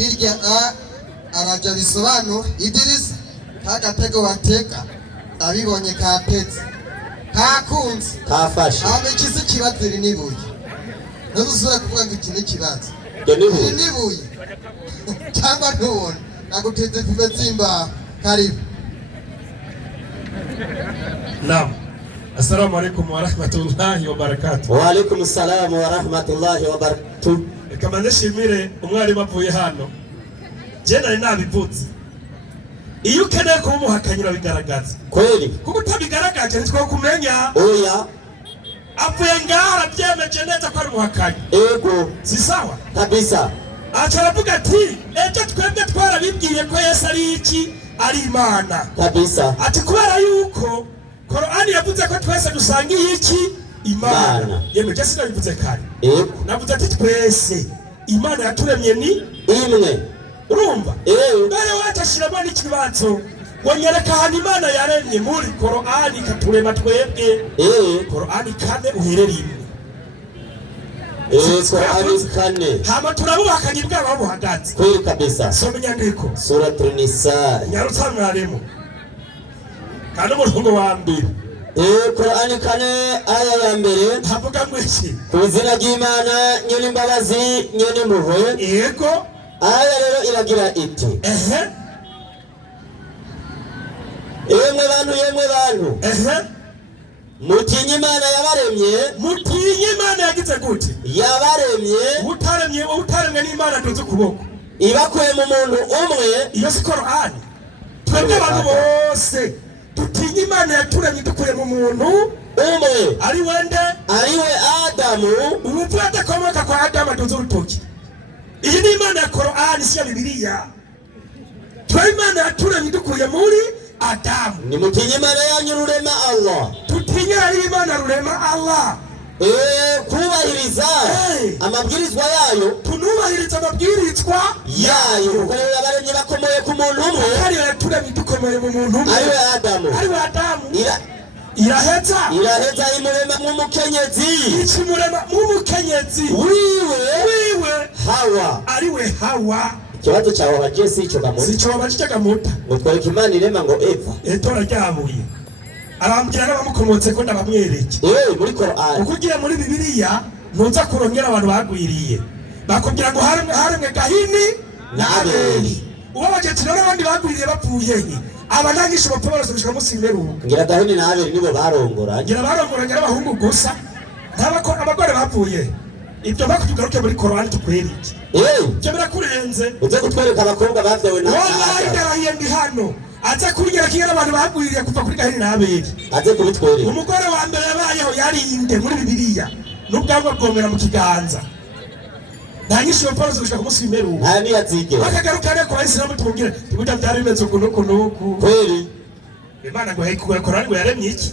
birya araja bisobanura Idirisa kagatego bateka abibonye katetse kakunze kafashe amekise kibatiri nibuye nuzusura kuvuga ngo iki n'ikibazo nibuye cyangwa ntubona naguteze pimezimba karibu. Naam. Assalamu alaikum wa rahmatullahi wa barakatuh. Wa alaikum assalam wa rahmatullahi wa barakatuh. Kama ndashimire umwarimu avuye hano. Je nari nabivutse. Iyo ukeneye kuba umuhakanyira bigaragaza. Kweli. Kuko utabigaragaje nitwo kumenya. Oya. Avuye ngara byemeje neza ko ari umuhakanyi. Ego. Si sawa? Kabisa. Acharavuga ati ejo twebwe twarabibwiye ko Yesu ari iki? Ari Imana. Kabisa. Ati kubera yuko Qur'ani yavuze ko twese dusangiye iki? Imana. Yemwe cyase nabivuze kare. Navuze ati twese Imana yaturemye ni imwe. Urumva? Mbere watashiramo n'ikibazo. Wonyereka hano Imana yaremye muri Qur'ani katurema twebwe. Qur'ani kane uherera imwe. Qur'ani kane. Hama turabubakanye bwabo buhagaze. Kweli kabisa. Soma inyandiko. Suratul Nisa. Nyarutsa mwarimu. Kandi umurongo wa mbere. Qur'ani kane aya ya mbere havuga ngo iki? Ku izina ry'Imana nyene imbabazi nyene impuhwe. Yego. Aya rero iragira iti yemwe bantu mutinye Imana yabaremye. Mutinye Imana yagize gute? Yabaremye utaremwe n'Imana tuzi kuboko ibakuye mu muntu umwe. Iyo si Qur'ani. Twebwe abantu bose tutinye Imana yaturemye dukuye mu muntu umwe ari we Adamu. Umuntu adakomoka kwa Adamu tuzi urutoki. Iyi ni Imana ya Qur'ani si ya Bibiliya. Twe Imana yaturemye dukuye muri Adamu. Nimutinye Imana yanyu rurema Allah. Tutinye ari Imana rurema Allah. Kubahiriza amabwirizwa yayo. Tunubahiriza amabwirizwa yayo. Kuko yabaremye bakomoye ku muntu umwe. Ari we yaturemye dukomoye mu muntu umwe. Ari we Adamu. Iraheza imurema nk'umukenyezi. Ikimurema nk'umukenyezi wiwe Hawa. Ari we Hawa. Ikibazo cyawe abajesi icyo gamuta. Si cyo bacicaga muta. Ngo twereke Imana irema ngo Eva. Tora ryabuye. Arambwira n'abamukomotse ko ndabamwereke. Muri Qur'ani. Ukugiye muri Bibiliya ntuza kurongera abantu bagwiriye. Bakubwira ngo haremwe Gahini na Abeli. Ubabaje n'abandi bagwiriye bapfuye he? Abanangisha bapfa barasubishwa musimberu. Ngira Gahini na Abeli nibo barongoranye. Ngira barongoranye n'abahungu gusa. Ntabako abagore bapfuye. Ibyo bakutugaruke muri Qur'ani tukwereke. Byo birakurenze. Uze kutwereka abakobwa bavyawe na wallahi ndarahiye ndi hano. Aza kunyera kigera abantu bagwiriye kuva kuri Gahini na Abeli. Aze kubitwereka. Umugore wa mbere yabayeho yari inde muri Bibiliya. N'ubwango bwomera mu kiganza. Ntangisho bapfa gushaka umusimberu. Ntani yazige. Bakagarukane kwa Islam tumubwire tibuta byari bimeze kunuku. Kweli. Imana ngo hayikugura Qur'ani ngo yaremye iki?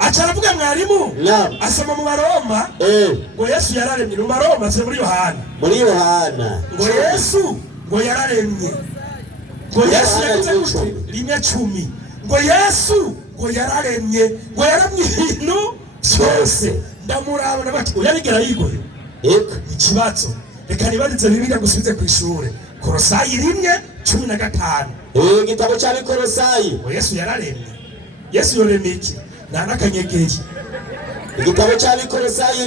Acharavuga mwarimu asoma mu Baroma ngo Yesu yararemye mu Baroma se muri Yohana ngo Yesu ngo yararemye ngo Yesu yagize gute rimwe 10 ngo Yesu ngo yararemye ngo yaramye ibintu byose ndamuraba nabati uyabigera yigoye ikibazo reka nibarize Bibiliya gusubize ku ishure Kolosayi 1:15 igitabo cya Kolosayi ngo Yesu yararemye. Yesu yoremye iki? Nana kanyegeri. Igitabo cya Kolosayi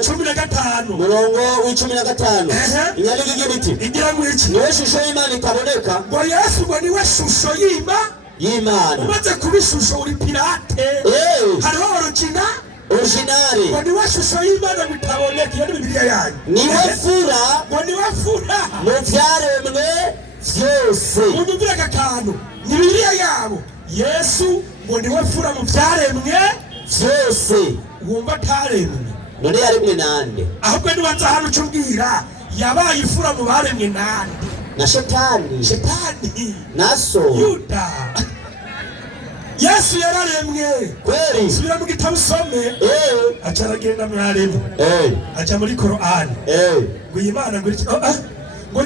1:15 murongo w'15 inyandiko igira iti igira ngo iki? Niwe shusho y'Imana itaboneka. Ngo Yesu ngo niwe shusho y'Imana. Umaze kuba ishusho uri pirate. Hariho original. Ngo niwe shusho y'Imana bitaboneka. Iyo ni Bibiliya yanyu. Niwe fura. Ngo niwe fura mu byaremwe byose. Unyumvira akantu ni Bibiliya yabo. Yesu ngo niwe fura mu byaremwe byose. Wumva taremwe none yaremwe nande? Ahubwo nibanza hano ucumbwira yabaye ifura mu baremwe nande? Na Shetani naso Yuda. Yesu yararemwe kweli. Subira mu gitabo usome. Acaragenda mwarimu. Aca muri Qur'ani. Ngo Imana ngo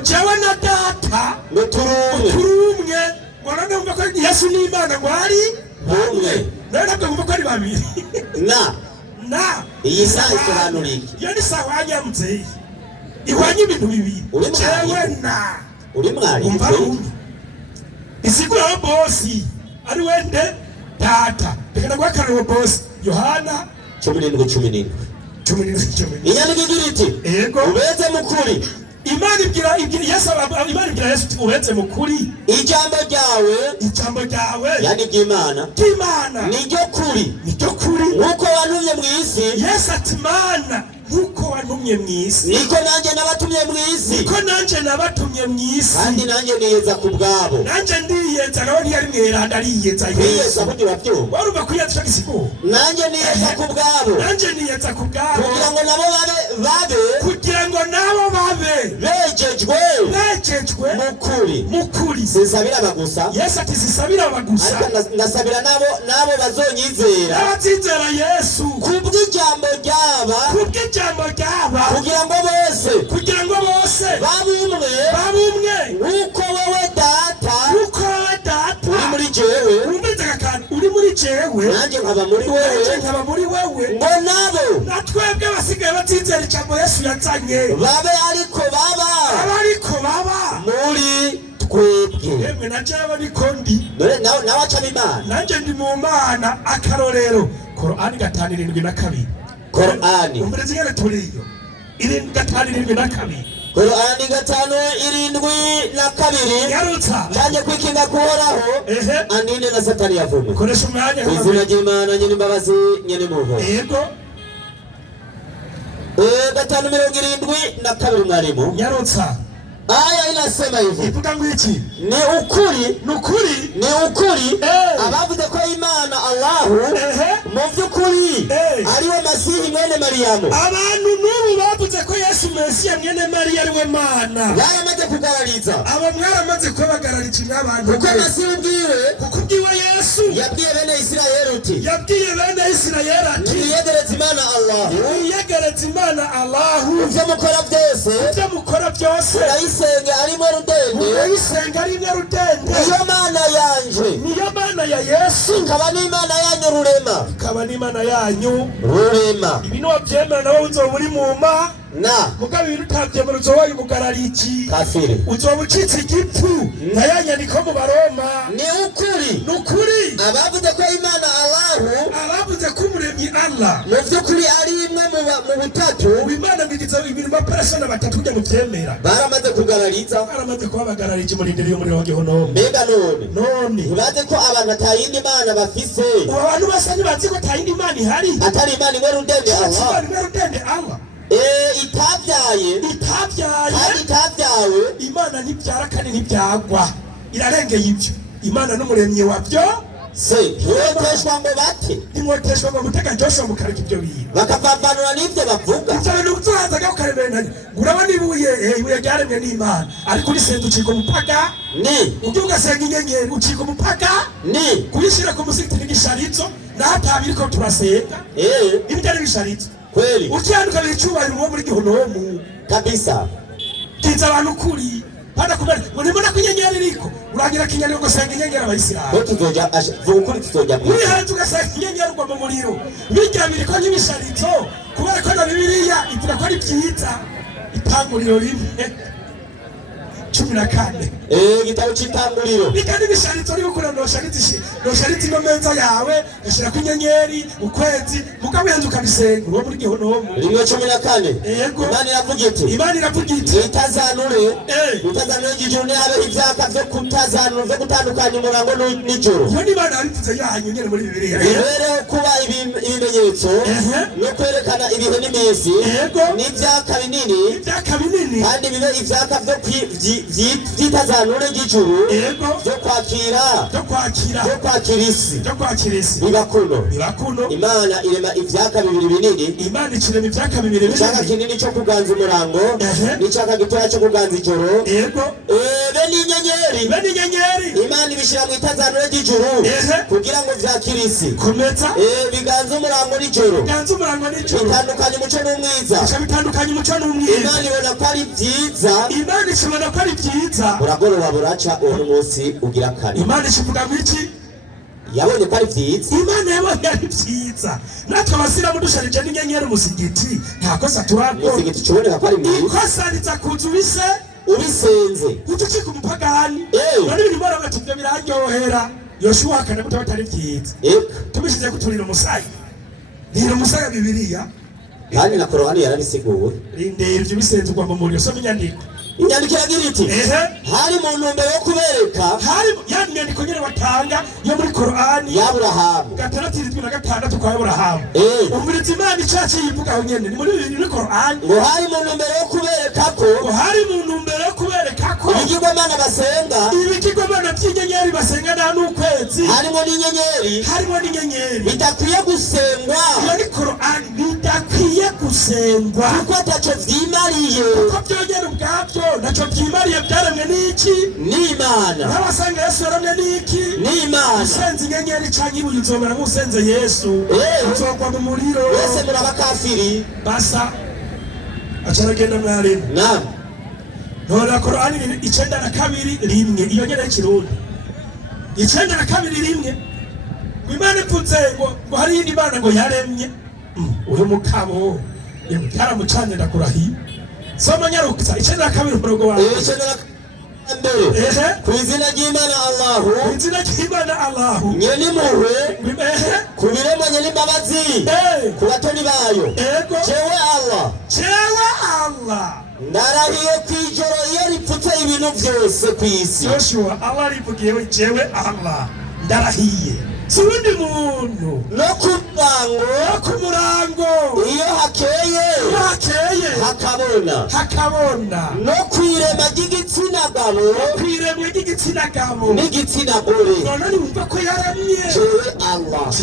jewe na data ngo turumwe. Ngo none umva ko Yesu ni Imana ngo ari umwe. None ntabwo umva ko ari babiri. Iyi saha ikoranurike. Iyo ni sawa nyamutse. Ihwanye ibintu bibiri. Jewe na uri mwari umva rumwe isigura bosi ari wende data tekana kwa kare bosi Yohana 17:17 inyandiko igira iti ubeze mukuri Imana ibwira Yesu ubeze mukuri ijambo ryawe yani ry'Imana niryo kuri nkuko wantumye mw'isi Yesu ati Mana nkuko wantumye mw'isi niko nanje nabatumye mw'isi kandi nanje niyeza ku bwabo nanje ndiyeza nawe ntiyari mweranda ariyeza Yesu kugira byo warumva kwiyeza gisiko nanje niyeza ku bwabo kugira ngo nabo babe bejejwe mukuri sisabira bagusa Yesu ati sisabira bagusa ariko ndasabira nabo bazonyizera abazizera Yesu kubw'ijambo ryaba kugira ngo bose babumwe uko wewe data uri muri jewe nanjye nkaba muri wewe ngo nabo natwebwe basigaye batizera ijambo Yesu yazanye babe ariko baba muri twebwe yemwe najewe nikondi nawe acaba Imana nanje ndi mu Mana akarorero Korani 5:7 Korani umurezi yere turiyo 5:7 Korani 5:7 yarutsa cyane kwikinga kuhoraho andine na Satani yavume koresha umwanya izina ry'Imana nyine imbabazi nyine muvo yego 5:72 mwarimu yarutsa aya inasema hivi ivuga ngo iki ni ukuri abavuze ko Imana Allahu mu by'ukuri ariwe Masihi mwene Mariyamu abantu n'ubu bavuze ko Yesu Mesiya mwene Mariya ariwe Mana baramaze kugarariza aba mwaramaze kubagarariza n'abantu kuko Masihi ubwiwe Yesu yabwiye bene Isirayeli ati niyegereze Imana Allahu ivyo mukora byose Senga arimo rudende niyo mana ya Yesu kaba n'Imana yanyu rurema ibintu wabyemera nawe uzoba uri mu na mugabe ibintu utabyemera uzoba umugarariki kafiri uzoba ucitse igipfu ntayanyandiko mu Baroma ni ukuri abavuze ko Imana Allahu abavuze ko umuremyi Allah mu by'ukuri ari imwe mu butatu Imana bigize ibintu bapasana batatu kujya mubyemera baramaze kugarariza baramaze kubagarariki muri ndiri y'umuriro wa Gehinomu mbega none baze ko abantu atayindi Imana bafise abantu basa nibazi ko atayindi Imana ihari atari Imana imwe rudende Allah itabyaye Imana ntibyara kandi ntibyagwa irarengeye ibyo Imana n'umuremyi wabyo ntiboteshwa ngo bate nimwoteshwa ngo mutega Joshua mukareka ibyo bintu bakavavanura n'ibyo bavuga ibyo bintu uzazaga ukaremeranya urabona ibuye ryaremwe n'Imana ariko urisenga ucika umupaka ujye ugasenga inyenyeri ucika umupaka kuyishyira ku musigiti n'igisharizo nahatabiri ko turasenga ibyo ari ibisharizo kweli ukianduka bicyubahiro uwo muri Gehinomu kabisa kiza abantu kuri hana kubera unibona kunyenyeri riko uragira kinyanyeri ngo senga inyenyeri abayisiramu tuzoja ukuri tuzoja muri hanze ugasenga inyenyeri ngo mu muriro bijya biriko nk'ibisharizo kubera ko na Bibiliya ivuga ko ari byiza itanguriro rimwe 14 igitabo cy'itanguriro bikandi bisharizo riko nosharizi imeza yawe ushira ku inyenyeri ukwezi mugabo yanzu kabisenga uwo muri Gehinomu rimwe 14 Imana iravuga iti utazanure igijuru n'abe ivyaka vyo kutazanura vyo gutandukanya umurango n'ijoro iyo Imana arivuze yanyu nyene muri Bibiliya rero kuba ibimenyetso no kwerekana ibihe n'iminsi n'ivyaka binini kandi bibe ivyaka vyo vyitazanure igijuru vyo kwakira isi bibakuno Imana irema ivyaka bibiri binini Imana ikirema ivyaka bibiri icyaka kinini cyo kuganza umurango n'icyaka gitoya cyo kuganza ijoro bene inyenyeri Imana ibishira mu itazanure ry'ijuru kugira ngo vyakire isi biganza umurango n'ijoro bitandukanye umuco n'umwiza Imana ibona ko ari byiza buragoroba buraca uwo munsi ugira kane Imana ishivuga ngo iki yabonye ko ari byiza Imana yabonye ari byiza natwe abasiramu dusharije n'inyenyeri umusigiti nta kosa turakora umusigiti kiboneka ko ari mwiza ikosa riza kuza ubise ubisenze utucika umupagani none ibintu mbona batumye biraryohera Yoshua akana gute batari vyiza tubishize kuturira umusayi rero umusaga Bibiliya kandi na Korani yarabisiguwe rinde ivyo bisenzerwa mu muri so inyandiko iragira iti hari mu ntumbero yo kubereka hari ya nyandiko nyene batanga yo muri Korani ya Aburahamu 6:6 kwa Aburahamu umurizi Imana icaci yivuga aho nyene ni muri Korani ngo hari mu ntumbero yo kubereka ko hari mu ntumbero yo kubereka ko ibigirwamana basenga ibigirwamana by'inyenyeri basenga nta n'ukwezi harimo n'inyenyeri bidakwiye gusengwa muri Korani bidakwiye gusengwa kuko ataco vyimariye kuko byongera ubwabyo naco byimariye byaremwe n'iki n'Imana n'abasanga Yesu yaramye n'iki n'Imana usenze inyenyeri canke ibuye uzomera nk'usenze Yesu uzogwa mu muriro wese murabakafiri basa acaragenda mwarimu ntora Korani 9:2 iyo nyene y'ikirundi 9:2 Imana ipfutse ngo hari indi Imana ngo yaremye uri mukabo yaramucanye ndakurahiye soma nyarukisa 9:2 umurongo wawe kwizina ry'Imana Allahu kwizina ry'Imana Allahu nyene muhwe kubiremwa nyene imbabazi ku batoni bayo jewe Allah ndarahiye kwijoro iyo ripfutse ibintu vyose kwisi Joshua Allah rivugiyewe jewe Allah ndarahiye Sundi muntu no kumurango iyo hakeye hakabona no kwirema ry'igitsina gabo n'igitsina gore none wumva ko yaramye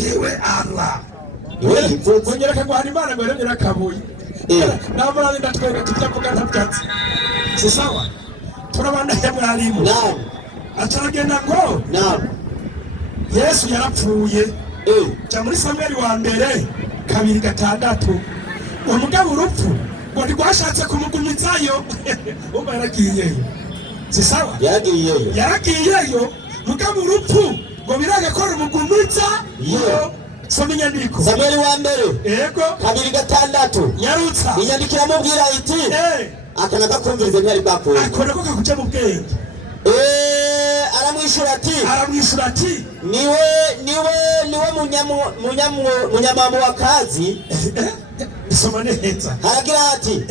jewe Allah kongera kagwana Imana ngo yaremye nakabuye namara ndatwega tujyavuga ntabyatsi si sawa turabanda ya mwarimu ataragenda ngo Yesu yarapfuye ja muri Samweli wa mbere 2:6 umugabo urupfu ngo ntigwashatse kumugumizayo umva yaragiyeyo si sawa yaragiyeyo mugabo urupfu ngo biragakora umugumiza soma inyandiko Samweli wa mbere 2:6 nyarutsa inyandikira mubwira iti akana gakumvirize ntari bapfuye akora ko kakuja mu bwenge aramwishura ati niwe munyamamu wa kazi soma neza haragira ati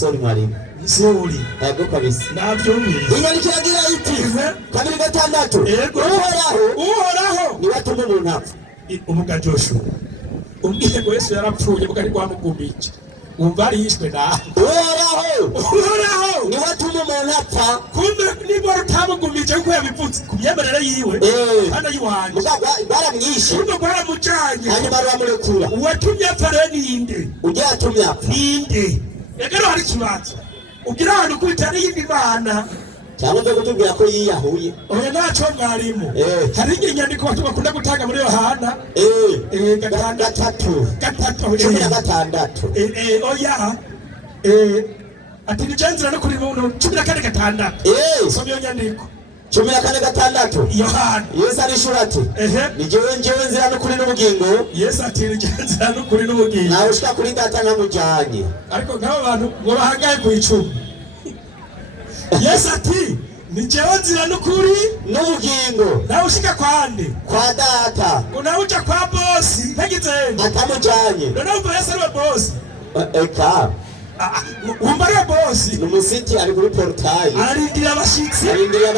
sorry mwarimu Suri yego kabisa navyumvise inyandikira gira iti 2:6 uhoraho ni watuma umuntu apfa umuga Joshua umbwiye ngo Yesu yarapfuye bugari kwamugumbije umva yishwe na uhoraho ni watuma umuntu apfa kumbe niba utamugumbije ko yabivutse kumyemerera yiwe hano yiwanje baramwishe kumbe baramujanye hanyuma baramurekura uwatumye apfa rero ninde ujya atumye apfa ninde egero hari kibazo ugira ahantu kwitana y'indi Imana cyangwa cyo kutubwira ko yiyahuye oya naco mwarimu hari inyandiko batu bakunda gutanga muri Yohana 3:6 oya ati nijenzera no kuri muntu 14:6 soma iyo nyandiko 14:6 Yohana Yesu arishura ati nijewe nzira no kuri n'ubugingo Yesu ati nijenzera no kuri n'ubugingo nawe ushaka kuri data nkamujanye ariko ngabo bantu ngo bahangaye ku icumi Yesu ati nijewe nzira n'ukuri n'ubugingo nawe ushika kwande kwa data ngo nawe uja kwa bosi ntagize atamujanye none umva Yesu ari bosi eka umva ari bosi n'umusiti ari kuri portail arindira abashitsi arindira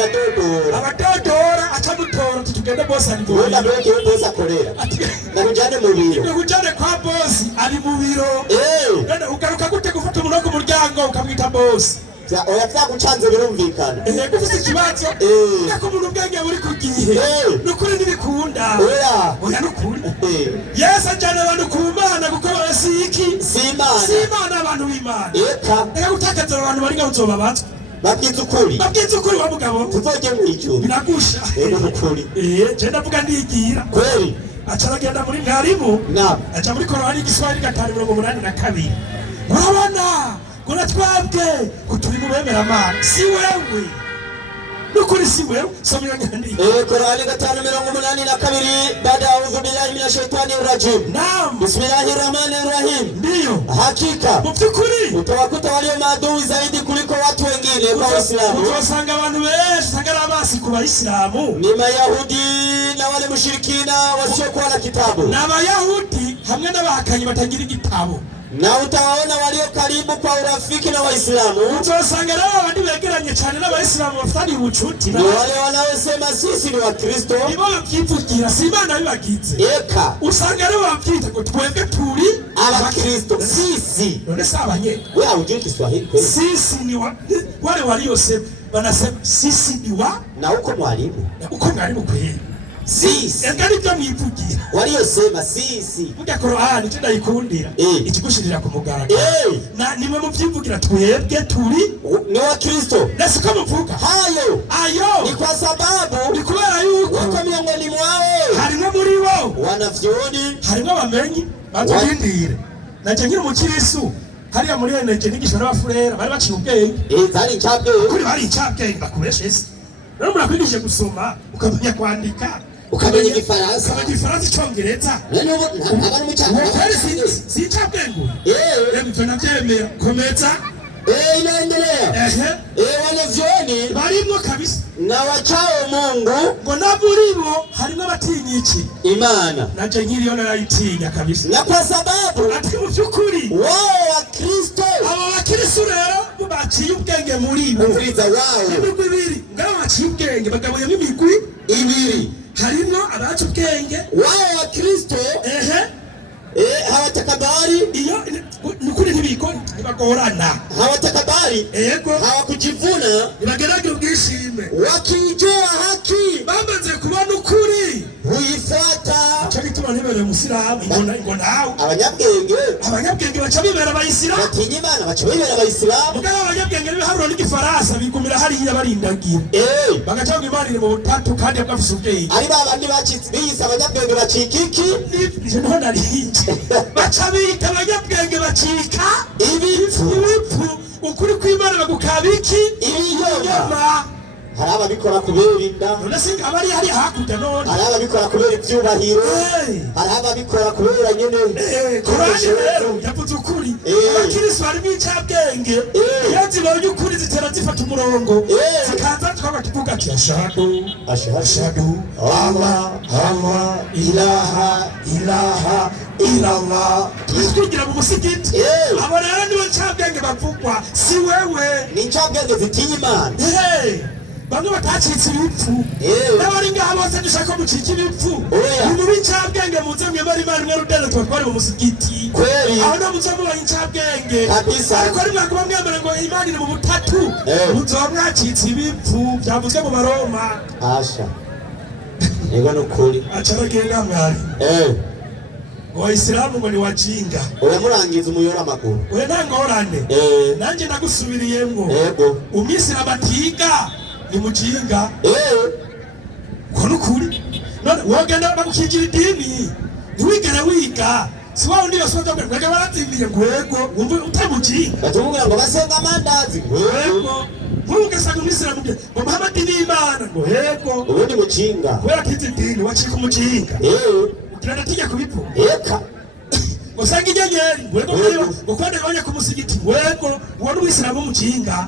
abadodora acamutora tutugende bosi ari ngo ndaboke bosi akorera nakujane mu biro nakujane kwa bosi ari mu biro none ugaruka gute gufata umuntu ku muryango ukamwita bosi oya vyagucanze birumvikana gufise ikibazo nako umuntu ubwenge buri kugihe nukuri ntibikunda oya nukuri Yesu ajana abantu ku Mana kuko basi iki si Imana abantu b'Imana reka gutakaza abantu bari ngaho uzobabaza babwiza ukuri wa mugabo tuzoge mw'ijuru binagusha nukuri je ndavuga ndigira kweli acaragenda muri mwarimu aca muri Korani Igiswahili 5:82 urabona Kuna twabwe kuturi mu bemera Mana si wewe by'ukuri si wewe soma iyo nyandiko. Korani 5:82 baada ya audhu billahi minash shaitani rajim. Naam. Bismillahirrahmanirrahim. Ndio. Hakika by'ukuri utawakuta walio maadui zaidi kuliko watu wengine kwa Waislamu. Utasanga abantu benshi sangara basi ku Waislamu ni Mayahudi na wale mushirikina wasiokuwa na kitabu. Na Mayahudi hamwe n'abahakanyi batagira igitabo. Na utawaona walio karibu kwa urafiki na Waislamu. Utasanga nao abandi begeranye cyane n'Abayisilamu bafitanye ubucuti. Ni wale wanaosema sisi ni Wakristo. Nibo babyivugira si Imana bibagize. Eka. Usanga rero babyita ko twebwe turi Abakristo. Sisi. None sabanye. Wewe hujui Kiswahili kweli? Sisi ni wale waliosema banasema sisi ni wa na uko mwalimu. Na uko mwalimu kweli. Sisi. Engari byo mwivugira. Waliosema sisi. Burya Qur'ani ndayikundira. Ikigushirira ku mugaragaro. Na nimwe muvyivugira twebwe turi ni wa Kristo. Nasi ko muvuga. Hayo. Ayo. Ni kwa sababu ni kubera yuko wako miongoni mwao. Harimo muri bo. Wanavyoni. Harimo abamenyi. Batubindire. Naje nkiri umukirisu. Hariya muri NG nigisha n'abafurera bari baciye ubwenge. Zari incabwe. Kuri bari incabwe bakoresheje. Rero murakwigisha gusoma ukamenya kwandika. Ukamenya Igifaransa. Ukamenya Igifaransa Icyongereza. None abari mu cyangwa. Si incabwengu. Mtu navyemera komeza. Inaendelea. Wanavyoni barimo kabisa na wachao Mungu ngo naburibo harimo abatinya iki Imana. Naje nkiriyo narayitinya kabisa. Na kwa sababu ati mu byukuri wao wa Kristo abo bakristo rero baciye ubwenge muri bo. Kristo wao. Imigwi ibiri ngabo baciye ubwenge bagabuyemo imigwi ibiri. Harimo abacu ubwenge wao wa Kristo hawatakabari iyo nukuri ntibagorana hawatakabari yego hawakujivuna nibageragira ubwishime wakijua haki bamaze kubona ukuri huifuata. Acha bituma ntibere Musiramu ngo nawe abanyabwenge baca bibera Abayisilamu batinya Imana baca bibera Abayisilamu. Mugabo abanyabwenge biharuro n'Igifaransa bigumira hariya barindagira bagaca ngo Imana iri mu butatu kandi bwafise ubwenge. Ari babandi bacitse biyise abanyabwenge bacika iki ije none arinje baca bita abanyabwenge bacika ibipfu ukuri kw'Imana bagukabiki ibinyoma. Hari ababikora kubera inda. None singa abari hari hakurya none. Hari ababikora kubera ibyubahiro. Hari ababikora kubera nyene. Korani rero yavuze ukuri. Abakristo bari bicabwenge. Iyo zibonye ukuri zitera zifata umurongo. Zikaza twaba tuvuga ati ashhadu Allah ilaha illallah. Twigira mu musigiti. Abo rero nibo ncabwenge bavugwa si wewe. Ni ncabwenge zitinya Imana. Bamwe batacitse ibipfu n'abari ngaha bose dushaka mucika ibipfu ni mu bicabwenge muze mwe bari mwe rudende twari mu musigiti aho no muze mu bicabwenge kabisa ariko ari mwagomba mwemera ngo Imana iri mu butatu muze mwacitse ibipfu byavuzwe mu Baroma. Asha ego no kuri acaragenda mwari Waislamu ngo ni wajinga murangiza umuyora makuru we ntangorane nanjye nagusubiriyemo umwisilamu atiga ni mujinga kono kuri none wogenda bagukigira idini ntiwigere wiga si wao ndiyo soza ngo ngaga baratsindiye ngwego wumve utamujinga batumubwira ngo basenga amandazi ngwego ntugasanga umwisilamu ngo Muhammad ni Imana ngo yego ubundi mujinga wera kizi idini wacika umujinga utiratinya kubipo usanga inyenyeri ngwego ngo kwenda banya ku musigiti ngwego ubona umwisilamu mujinga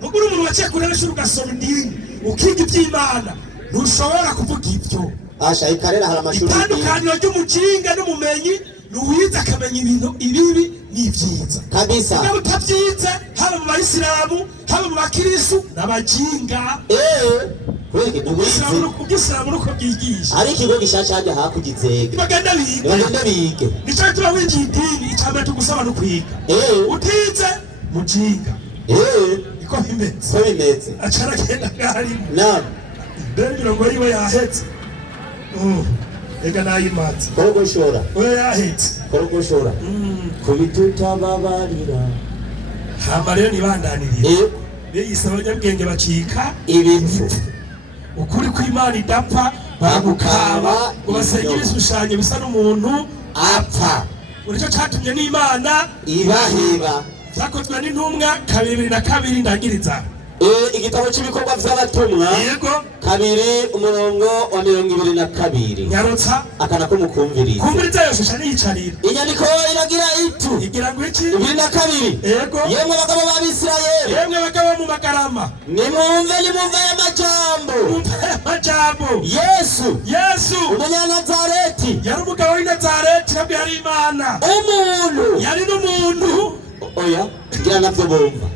muguru umuntu waciye kuresha ugasoma indini ukiga iby'Imana ntushobora kuvuga ibyo. Asha ikarera hari amashuri itandukaniro ry'umukinga n'umumenyi nuwiza akamenya ibintu ibibi n'ibyiza kabisa. Niba utabyize haba mu Bayisilamu haba mu Bakristo n'abajinga ubwisilamu nuko byigisha ari ikigo gishasha hajya hakugizega bagenda bige nicyo tuba wigiye idini icyambere tugusaba no kwiga utize mujinga ko bimeze acaragenda ngari mbere mirongo yiwe yahetse ega nayimatse korogoshora we yahetse korogoshora kubitutababarira hama rero nibandaniriye biyise abanyabwenge bacika ibipfu ukuri kw'Imana idapfa bagukaba ngo basenge ibishushanyo bisa n'umuntu apfa. Nicyo cyatumye n'Imana ibaheba zakozwe n'intumwa 2:2 ndangiriza igitabo cy'ibikorwa by'abatumwa yego kabiri umurongo wa 22 nyarutsa akana ko mukumviriza kumviriza yose shani yicarira inyandiko iragira itu igira ngo iki 22 yego yemwe bagabo b'Abisirayeli yemwe bagabo mu magarama nimumve amajambo Yesu umunyanazareti yari umugabo w'Inazareti nabwo yari Imana umuntu yari n'umuntu oya ngira nabyo bumva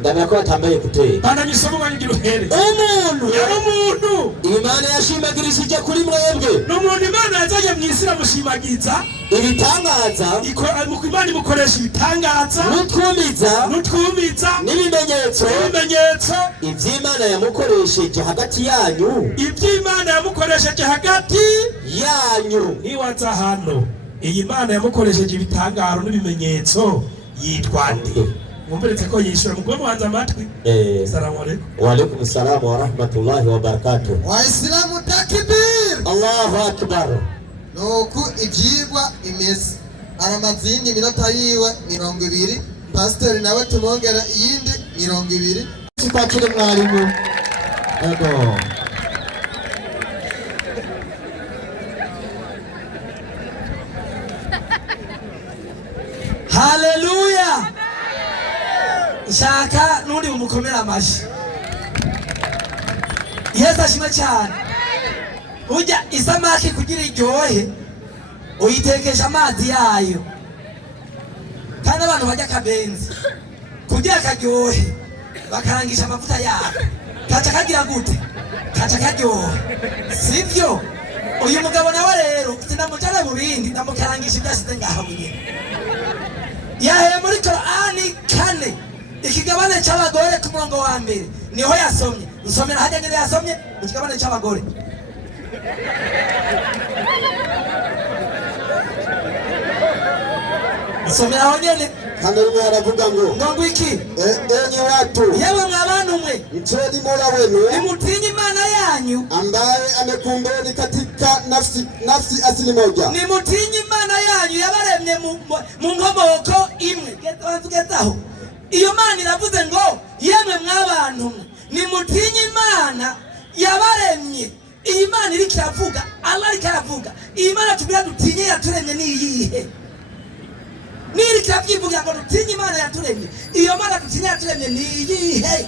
ndabona ko batambaye kuteye bandanye isomo banyigira uhere umuntu yari umuntu Imana yashimagirishije kuri mwebwe n'umuntu Imana yazaje mu isi iramushimagiza ibitangaza Imana imukoresha ibitangaza n'utwumiza n'ibimenyetso iby'Imana yamukoresheje hagati yanyu niwaza hano iyi Imana yamukoresheje ibitangaro n'ibimenyetso yitwa nde mumberetse ko yishura mugwe muhanza amatwi Assalamu alaykum wa alaykum assalam wa rahmatullahi wa barakatuh wa islamu takbir Allahu akbar nuko ibyigwa imeze aramazindi minota yiwe 20 pastor nawe tumongera iyindi 20 twakire mwarimu ego Haleluya shaka nundi umukomera amashi Yesu ashimwe cyane ujya isamaki kugira iryohe uyitekesha amazi yayo kandi abantu bajya kabenzi kugira karyohe bakarangisha amavuta yako kaca kagira gute kaca karyohe sivyo uyu mugabo nawe rero sinamujana mu bindi ndamukarangisha ibyasize ngaha nyine yahe muri Qur'ani 4 ikigabane cy'abagore ku murongo wa mbere niho yasomye nsomera hajya nyine yasomye mu kigabane cy'abagore nsomera aho nyene hano rimwe haravuga ngo iki enyi watu yewe mwabantu mwe mcheni Mola wenu nimutinye Imana yanyu ambaye amekuumbeni katika nafsi asili moja nimutinye Imana yanyu yabaremye mu nkomoko imwe gezaho iyo Mana iravuze ngo yemwe mwabantu mwe nimutinye Imana yabaremye iyi Mana iri kiravuga Allah iri kiravuga iyi Mana tubira dutinye yaturemye ni iyihe niri kiravuga ngo dutinye Imana yaturemye iyo Mana dutinye yaturemye ni iyihe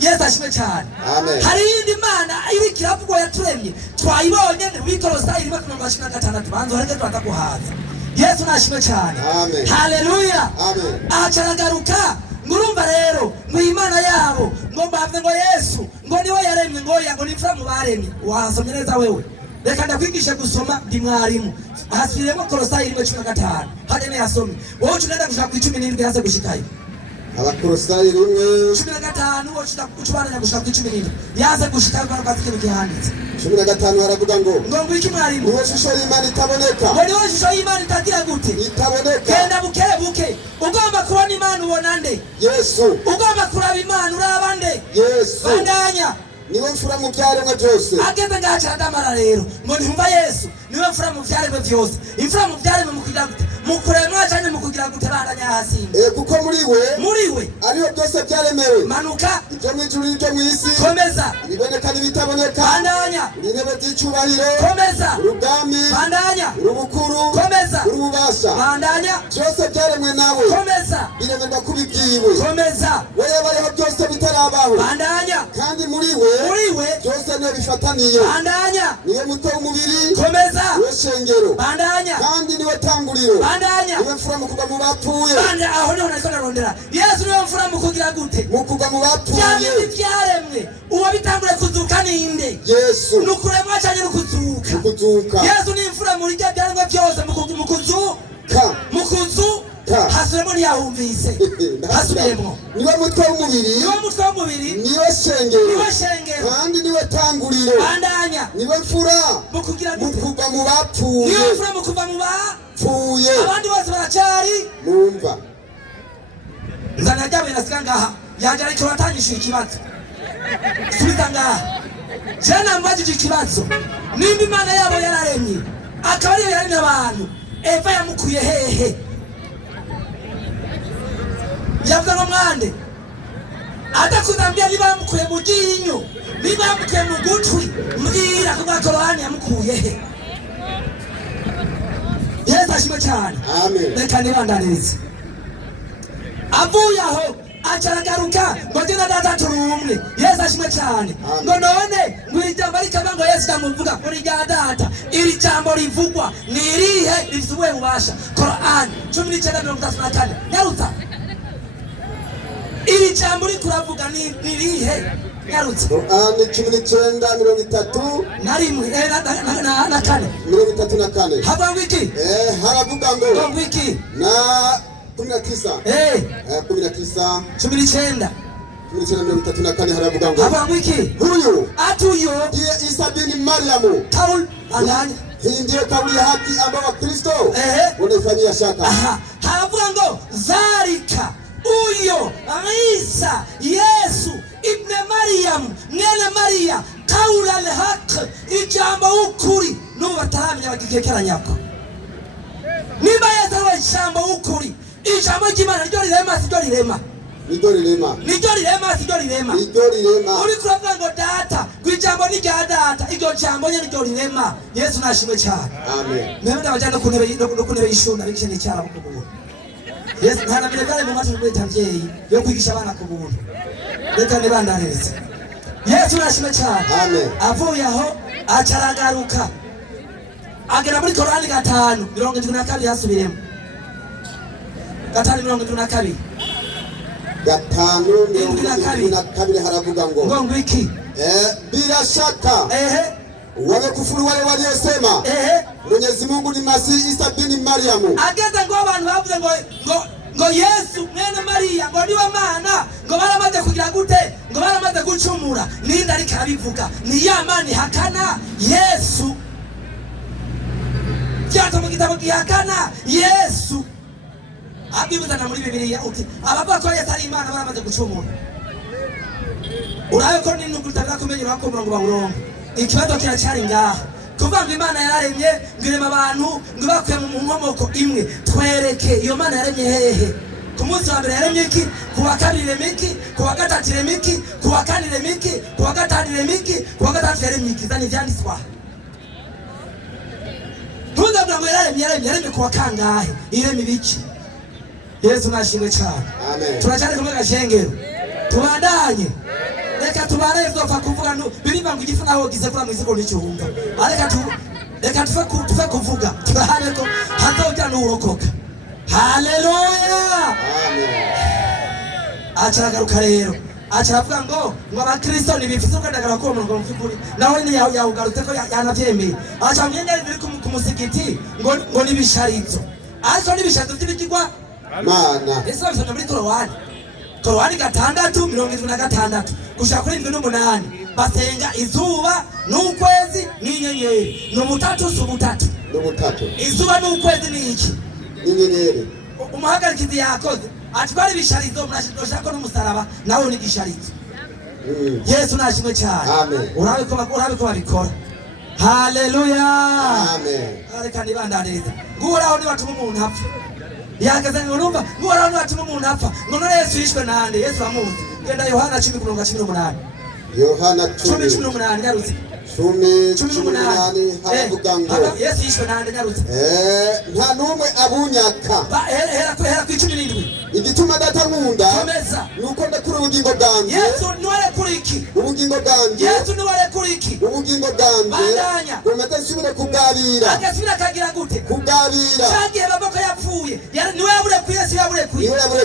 Yesu ashimwe cyane amen hari indi Mana iri kiravuga yaturemye twayibonye wikorosa iri bakunda 26 banzo harenge twatakuhaza Yesu nashimwe cyane amen haleluya amen acaragaruka ngurumva rero ngo Imana yabo ngo mbavye ngo Yesu ngo niwe yaremye ngo yango nifura mu baremye wasomye neza wewe reka ndakwigisha gusoma ndi mwarimu hasubiremo Kolosai 1:15 hadi ne yasomye wowe unaenda gushaka ku 17 yaze gushikayo Abakolosai 1:15 wowe ucubana gushaka ku 17 yaze gushikayo kwa kafike bikihanditse 15 haravuga ngo iki mwarimu niwe shusho y'Imana itaboneka ngo niwe shusho y'Imana itagira gute itaboneka genda buke ugomba kubona Imana ubona nde Yesu ugomba kuraba Imana uraba nde Yesu bandanya niwe mfura mu byaremwe byose ageze ngacha ndamara rero ngo ntumva Yesu niwe mfura mu byaremwe byose imfura mu byaremwe mukugira gute mukuremwa cyane mukugira gute bandanya hasi kuko muri we ariho byose byaremewe manuka ibyo mu ijuru n'ibyo mu isi komeza ibiboneka n'ibitaboneka bandanya intebe z'icyubahiro komeza urugami bandanya urubukuru komeza urububasha bandanya byose byaremwe nawe komeza biremerwa kubibyiwe komeza we yabayeho byose bitarabaho bandanya kandi muri we byose niyo bifataniye bandanya niwe mutwe w'umubiri komeza niwe shengero bandanya kandi niwe tanguriro bandanya niwe mfura mu kuva mu bapfuye bandanya aho niho nariko narondera Yesu niwe mfura mu kugira gute mu kuva mu bapfuye byaremwe uwo bitangure kuzuka ninde Yesu nukuremwa cyane nukuzuka Yesu ni mfura muri bya byaremwe byose mu kuzuka hasubiremo ntiyahumvise hasubiremo niwe mutwe w'umubiri niwe shengero kandi niwe tanguriro bandanya niwe mfura mu kugira mu kuva mu bapfuye niwe mfura mu kuva mu bapfuye abandi bose baracari mumva nzana ryawe nasika ngaha yaje ariko batanyishuye ikibazo subiza ngaha jana mbajije ikibazo nimba Imana yabo yararemye akaba ariyo yaremye abantu Eva yamukuye hehe yavuga ngo mwande atakuzambia nibamukuye mu ryinyo nibamukuye mu gutwi mbwira ko Korani yamukuye he. Yesu ashimwe cyane. Amen. Reka nibandanirize. Avuye aho acaragaruka ngo jina data turumwe. Yesu ashimwe cyane. Ngo none ngo ijambo rikaba ngo Yesu ndamuvuga kuri rya data. Iri jambo rivugwa ni irihe rivuye ubasha. Korani 19:34. Nyarutsa. Iri jambo rikuravuga ni irihe? Nyarutsa. Korani 19:34 na rimwe na kane. 34. Hava wiki. Haravuga ngo wiki. Na 19. 19. 19:34 haravuga ngo hava wiki. Huyu atuyo ndiye Isa bin Mariamu. Kaul angani. Hii ndiyo kauli ya haki ambayo Wakristo wanaifanyia shaka. Haravuga ngo zarika uyo Isa Yesu ibn Maryam mwene Maria kaula al-haq ijambo ukuri nubu bataramenya bagikekeranyako niba Yesu we ijambo ukuri ijambo ry'Imana ryo rirema si ryo rirema niryo rirema si ryo rirema uri kuravuga ngo data kwijambo ni rya data iryo jambo nye niryo rirema. Yesu nashimwe cyane. Amen. Nebe ndabajana ku ntebe y'ishuri abikishe n'icyara ku buntu. Yesu ntana birekare mu matwi y'ababyeyi yo kwigisha abana ku buntu. Reka nibandanirize. Yesu nashimwe cyane. Amen. Avuye aho acaragaruka agera muri Korani 5:72 hasubiremo 5:72 5:72 haravuga ngo wiki bila shaka wamekufuru wale waliosema Mwenyezi Mungu ni Masihi Isa bin Mariamu. Ageze ngo abantu bavuze ngo Yesu mwene Maria ngo niwe Mana ngo baramaze kugira gute ngo baramaze gucumura. Ninda ariko abivuga ni ya Mana ihakana Yesu. Cyata mu gitabo gihakana Yesu. Abibuzana muri Bibiliya uti abavuga ko Yesu ari Imana baramaze gucumura. Urabe ko nini ugutabira kumenya urako murongo bawurongo. Ikibazo kiracyari ngaha. Kuvuga ngo Imana yararemye ngirema abantu ngo bakwe mu nkomoko imwe. Twereke iyo Mana yaremye hehe. Ku munsi wa mbere yaremye iki? Ku wa kabiri yaremye iki? Ku wa gatatu yaremye iki? Ku wa kane yaremye iki? Ku wa gatanu yaremye iki? Ku wa gatandatu yaremye iki? Zani vyanditswa. Tuzavuga ngo yaremye ku wa kangahe? Iremye ibiki? Yesu nashimwe cyane. Amen. Turacane kumwe gashengero. Tubandanye. Reka tubare zopfa kuvuga birimba ngo igifu naho gize kura mwiziko n'icyumva. Reka tufe kuvuga. Turahane ko hazojya n'urokoka. Haleluya. Amen. Acharagaruka rero. Acharavuga ngo abakristo nibifise kwendagara ko umuntu mfukuri. Nawe ni yawugarutse ko yanavyemeye. Acha mwenye biri ku musigiti ngo nibisharizo. Ariko nibisharizo by'ibigwa Mana. Yesu abisoma muri Korani 6:76 gushaka kuri 7:8 basenga izuba n'ukwezi n'inyenyeri n'umutatu subutatu izuba n'ukwezi n'iki n'inyenyeri umuhagarikizi yakoze atwara ibisharizo murashaka n'umusaraba nawe ni gisharizo. Yesu nashimwe cyane. Amen. Urabe ko babikora. Haleluya. Amen. Areka nibandaniriza nguraho ni batuma umuntu apfa yageze ngurumva nguraho ni batuma umuntu apfa ngo none Yesu yishwe nande Yesu amuzi genda Yohana 10:18 Yohana 10:18 nyarutse 10:18 haravuga ngo Yesu yishwe nande nyarutse nta numwe abunyaka hera ku 17 igituma data nkunda nuko ndakura ubugingo bwanjye. Yesu niware kuri iki ubugingo bwanjye Yesu niware kuri iki ubugingo bwanjye gomete nsubire kubwabira agasubira kagira gute kubwabira cyagiye babako yapfuye niwe yabure ku Yesu yabure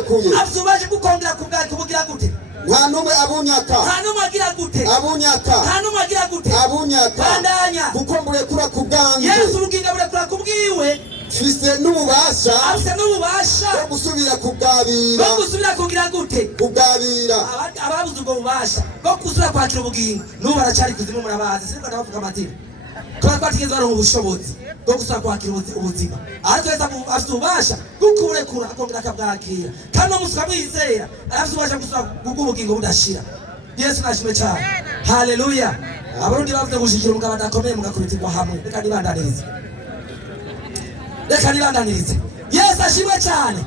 ku afsubaje gukongera kubugira gute nta numwe abunyaka nta numwe agira gute abunyaka nta numwe agira gute abunyaka bandanya kuko mburekura kubwanjye Yesu ubugingo burekura kubwiwe Fise n'ububasha bwo gusubira kubwabira bwo gusubira kugira gute kubwabira ababuze ubwo bubasha bwo gusubira kwakira ubugingo n'ubu baracari kuzimu murabazi siko ndabavuga amazina ko batigeze baronka ubushobozi bwo gusubira kwakira ubuzima ariko Yesu afite ububasha bwo kurekura akongera akabwakira kandi umuswa mwizera afite ububasha gusubira kubw'ubugingo budashira. Yesu nashimwe cyane. Haleluya. Abarundi bavuze gushikira umugabo adakomeye mugakubitirwa hamwe. Reka nibandanirize. Yesu ashimwe cyane.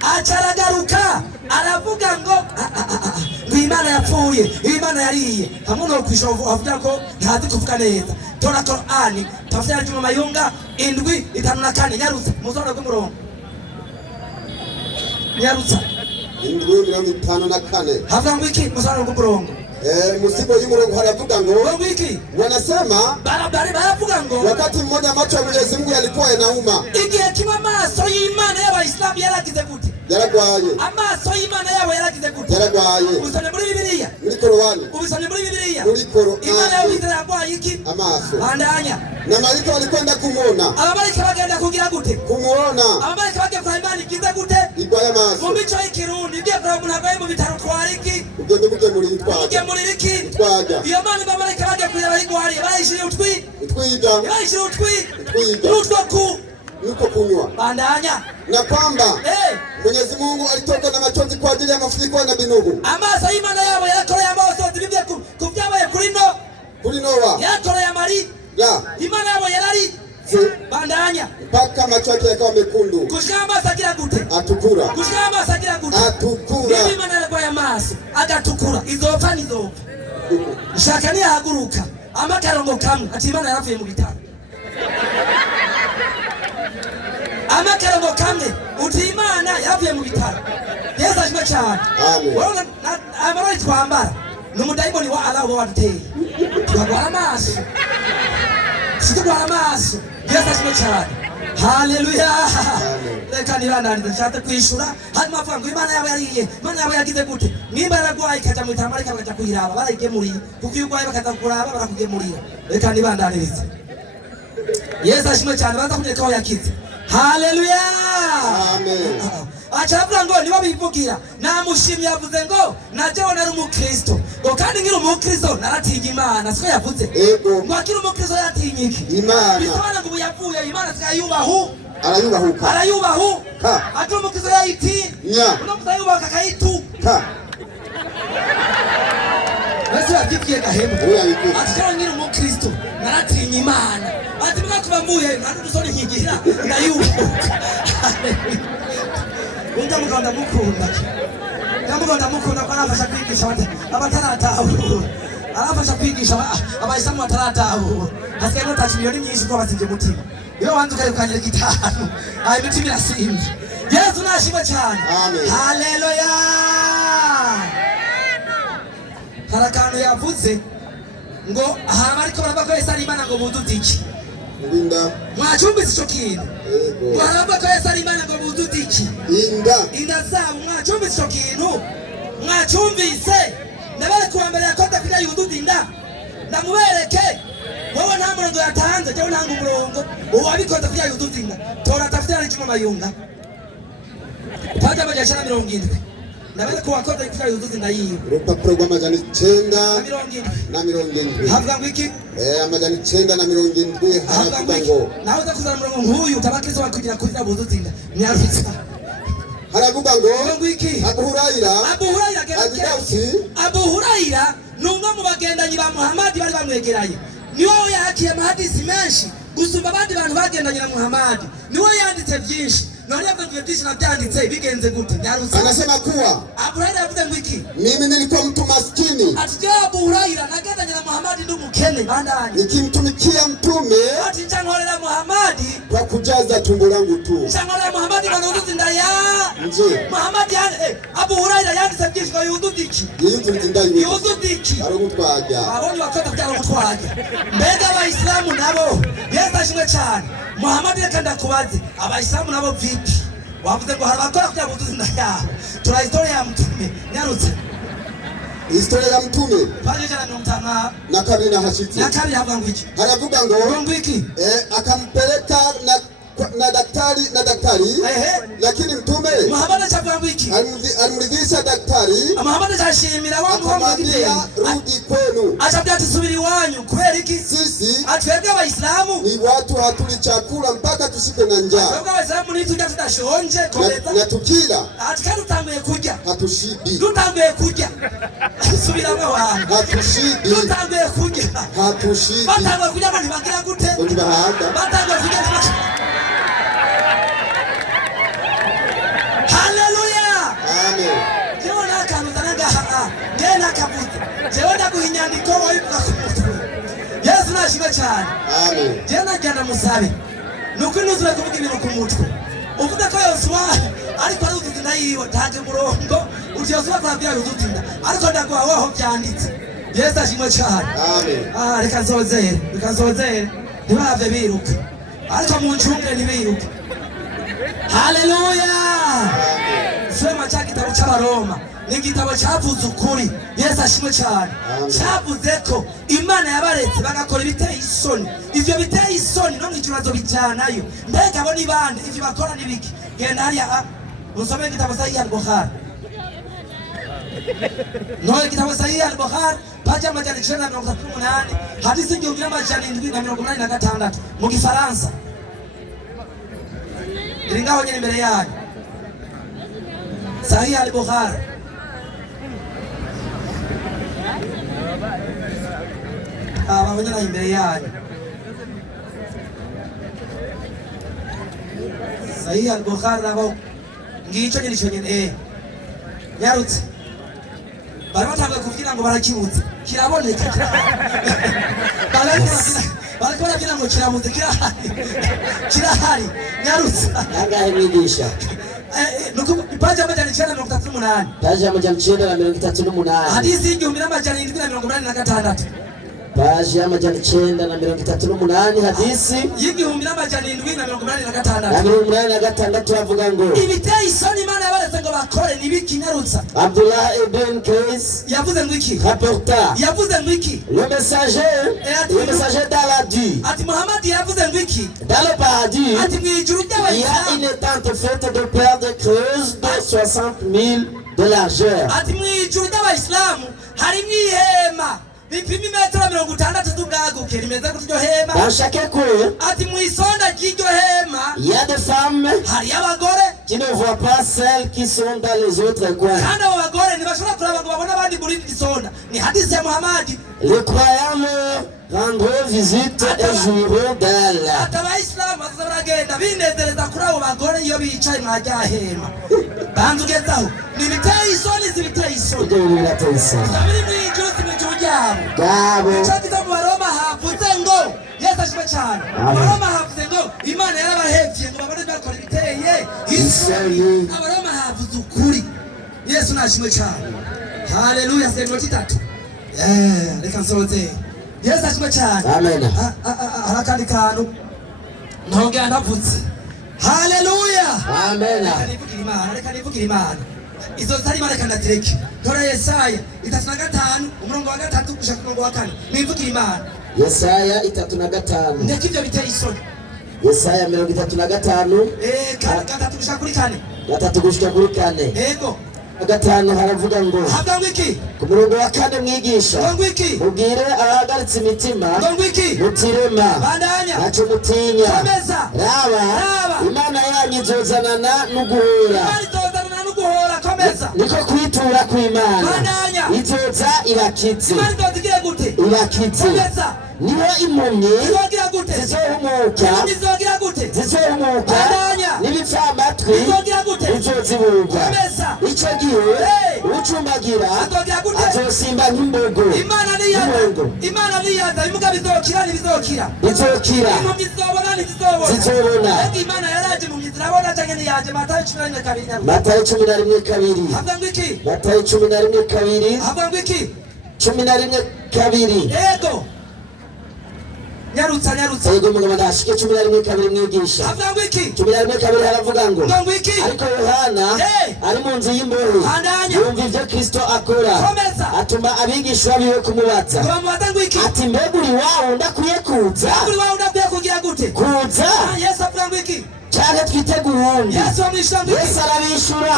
Acaragaruka aravuga ngo Imana yapfuye Imana yariye hamwe no kwishura avuga ko ntazi kuvuga neza tora Qur'ani tafsiri Juma Mayunga 7:54 nyarutse muzona ko murongo nyarutse 7:54 havuga ngo iki muzona ko murongo musibo y'umurongo haravuga ngo wiki wanasema baravuga ngo wakati mmoja macho ya Mwenyezi Mungu yalikuwa yanauma igihe kimwe amaso y'Imana y'Abayisilamu yaragize gute yaragwaye amaso y'Imana yabo yaragize gute yaragwaye ubisomye muri Bibiliya muri Korowani ubisomye muri Bibiliya muri Korowani Imana y'Abisirayeli yagwaye iki amaso bandanya na malaika walikwenda kumuona abamarika bagenda kugira gute kumuona abamarika bagiye kwa Imana igize gute igwaye amaso mu mico y'ikirundi igiye kwa umuntu agaye mu bitaro twariki ugende mugemurira itwaje mugemurira iki twaja iyo Mana abamarika bagiye kureba bayigwariye barayishiriye utwiga barayishiriye utwiga nuko kunywa bandanya na kwamba Mwenyezi Mungu alitoka na machozi kwa ajili ya mafuriko na binugu. Amaso y'Imana yabo yarakoreye amaso bibye kuvyabaye kuri Nowa yarakoreye mari ya Imana yabo yarari bandanya mpaka macho yake yakawa mekundu kushika amaso agira gute atukura kushika amaso agira gute atukura Imana yarakoye amaso agatukura izopfa nizopfa shaka ni yahaguruka amakarongo kamwe ati Imana yaravuye mu bitaro amakarongo kamwe uti Imana yavuye mu bitaro Yesu ashimwe cyane amen amarori twambara n'umudayimoni wa Allah waduteye twagwara amaso situgwara amaso Yesu ashimwe cyane haleluya reka nirandanize nshatse kwishura hanyuma avuga ngo Imana yabo yariye Imana yabo yagize gute nimba yaragwaye ikaja mu bitaro marika bakaja kuyiraba barayigemuriye kuko iyo ugwaye bakaza kuraba barakugemurira reka nibandanirize Yesu ashimwe cyane baza kunyereka aho yakize haleluya amen achavuga ngo nibo bivugira namushimye yavuze ngo najewe nari umukristo ngo kandi ngira umukristo naratinya Imana siko yavuze ngo akiri umukristo yatinya iki Imana bisana ngo yavuye Imana arayubahu akiri umukristo yayitinya unamuzayubaha akayitu basi wagiye gahemu akiri ngira umukristo naratinya Imana ati mwakuba mvuye nandi dusoni nkigira ndayubaha Unja muganda mukunda. Ndamuganda mukunda kwa nafasha kwigisha abatarataho. Arafasha kwigisha abayisamu batarataho. Hasigaye no tachi miliyoni nyinshi kwa bazinje mutima. Iyo wanzu kayukanyira gitanu. Ayi mitima irasimba. Yesu nashimwe cyane. Amen. Haleluya. Harakano yavuze ngo aha ariko baravuga ko Yesu ari Imana ngo bududiki. Inda Mwachumbise ico kintu. Baravuga ko Yesu ari Imana ngo bududiki. Inda zabo mwachumbise ico kintu. Mwachumbise. Nabale kuambere yakoze kuja yududu inda. Ndamubereke. Wowe nta murongo yatanze cyo nanga umurongo. Uwabikoze kuja yududu inda. Tora tafsiri Juma Mayunga. Paja majashana 70. Nabale ko wakoze kuja yududu inda yiwe. Urupapuro rw'amajana 9 na 70. Havuga ngo iki? Amajana 9 na 70 haravuga ngo nawe uzakuzana umurongo nk'uyu utabakizo bakugira kugira bududu inda. Nyarutsa. Haravuga ngo iki? Abu Huraira numwe mu bagendanyi ba Muhammad bari bamwegeranye niwe yakiye amahadisi menshi gusumba abandi bantu bagendanye na Muhammad niwe yanditse byinshi none yavuze byinshi nabyanditse bigenze gute Nyarutsa anasema kuwa Abu Huraira yavuze ngo iki mimi nilikuwa mtu maskini ati Abu Huraira nagendanye na Muhammad ndo mukene bandani nikimtumikia mtume ati ncankorera Muhammad kwa kujaza tumbo langu tu ncankorera Muhammad banoduzi ndaya nje Muhammad Abu Huraira yanditse byinshi ngo yududiki yududiki aragutwaja abonye bakota byaro gutwaja mbega abayisilamu nabo Yesu ashimwe cyane Muhammad rekanda kubaze abayisilamu nabo vipi wavuze ngo harabakora kugira buduzi ndaya tura historia ya mtume Nyarutse historia ya mtume paje jana mtana na kabiri na hashitse na kabiri havuga ngo iki haravuga ngo akampeleka na daktari lakini mtume Muhammad achavuga ngo iki alimridhisha daktari Muhammad ashimira wa akamwambia rudi kwenu achabia tusubiri wanyu kweli iki sisi atwebwe abayisilamu ni watu hatuli chakula mpaka tushike na njaa atwebwe abayisilamu ni tujya tudashonje komeza na tukila atikari utanguye kurya hatushibi dutanguye kurya subira mu wanyu hatushibi dutanguye kurya hatushibi batanguye kurya abantu bagira gute batanguye kurya Haleluya. Amen. Jona kanuzana ngaha. Ngena kabuze. jewe ndaguha inyandiko wabivuga ku mutwe. Yesu nashimwe cyane. Amen. Jewe nagenda musabe nuko nuzure kuvuga ibintu ku mutwe uvuze ko Yosuwa ariko ari ututinda yiwe ntange murongo uti Yosuwa twabwira ututinda ariko ndaguha waho byanditse. Yesu ashimwe cyane. Amen. Reka nzozere ntibave biruka ariko muncunge ntibiruke. Haleluya. Soma cha gitabo cy'Abaroma ni igitabo cyavuze ukuri. Yesu ashimwe cyane. Cyavuze ko Imana yabaretse bagakora ibiteye isoni. Ivyo biteye isoni no mwicurazo bijyanayo. Mbega abo ni bande ivyo bakora nibiki? Genda hariya usome igitabo Sahih al-Bukhari. No igitabo Sahih al-Bukhari paja majani 938 hadithi ngiyumvira amajani 786 mu Gifaransa. Iringaho nyine imbere yanyu. Sahih al-Bukhari. Abanyana imbere yanyu. Sahih al-Bukhari nabo ngico nyine yarutse. Barabatanga kuvugira ngo barakibutse. Kiraboneka. Barakora kugira ngo kiramutse kirahari. Yarutse. Nangahe mwigisha? Nuko paja majani 938. Paja majani 938. Hadithi y'igihumbi n'amajana 786. Paji y'amajana 938 hadisi y'igihumbi n'amajana 786 avuga ngo ibiteye isoni Imana yabaretse ngo bakore nibikinyarutsa. Abdullah ibn Qais yavuze ngo iki? rapporta yavuze ngo iki? le messager d'Allah dit ati Muhammad yavuze ngo iki? dans le paradis ati mwijuru il y a une tente faite de perles creuses de 60 000 de largeur. ati mwijuru y'Abayisilamu hari mwihema bipima metero 60 z'ubwaguke rimeze gutyo hema. Dans chaque coin ati mwisonda ry'iryo hema il y a des femmes hari abagore qui ne voient pas celles qui sont dans les autres coins. kandi abo bagore ntibashobora kuraba ngo babone abandi muri isonda. Ni hadisi ya Muhammad. Les croyants rendront visite et jouiront d'elle. ati Abayisilamu bazaragenda binezereza kuri abo bagore iyo bicaye mwajya hema. Bantu gezaho ni biteye isoni zibiteye isoni. Ibyo bintu birateye isoni. Sabiri mwijuru mwijuru ryabo. Gabo. Cyangwa mu Baroma havuze ngo Yesu ashimwe cyane. Abaroma havuze ngo Imana yarabahevye ngo babone bakora ibiteye isoni. Abaroma havuze ukuri. Yesu nashimwe cyane. Haleluya. Sema titatu. Reka nsoze. Yesu ashimwe cyane. Amen. Harakandi kantu ntongera ndavutse. Haleluya. Amen. Reka nivugira Imana. Izo zari Imana kandatireke. Tora Yesaya 35 umurongo wa 3 gushaka umurongo wa 4. Nivugira Imana. Yesaya 35. Ndeke ibyo biteye isoni. Yesaya 35. Gatatu gushaka kuri 4. Gatatu gushika kuri 4. Yego. Gatanu haravuga ngo Havuga ngo iki? ku murongo wa 4 mwigisha ngo iki? mubwire abahagaritse imitima ngo iki? mutirema bandanya naco mutinya komeza raba Imana yanyu izozanana n'uguhora. Imana izozanana n'uguhora. Komeza niko kwitura ku Imana bandanya izoza irakize. Imana izozigire gute? Irakize. Komeza niho impumyi izogira gute? zizohumuka. Izogira gute? zizohumuka. bandanya n'ibipfamatwi izogira gute? bizoziburwa. Komeza ico gihe ucumbagira azogira gute? azosimba nk'imbogo. Imana niyaza imuga bizokira ntibizokira. Bizokira. Impumyi zizobona ntizizobona. Zizobona. Imana yaraje mu mizirabona cyangwa niyaje Matayo 11:2. Matayo 11:2. Havuga ngo iki? Matayo 11:2. Havuga ngo iki? 11:2. Yego. Nyarutsa. Yego mugabo ndashike 11:2 mwigisha. Havuga ngo iki? 11:2 haravuga ngo ngo iki? ariko Yohana ari mu nzu y'imbohe yumva ivyo Kristo akora. Komeza. atuma abigishwa biwe kumubaza. Bamubaza ngo iki? ati mbega uri wawe ndakwiye kuza? Uri wawe ndakwiye kugira gute? Kuza. Yesu avuga ngo iki? cyane twitega uwundi. Yesu amwishangu iki? Yesu arabishura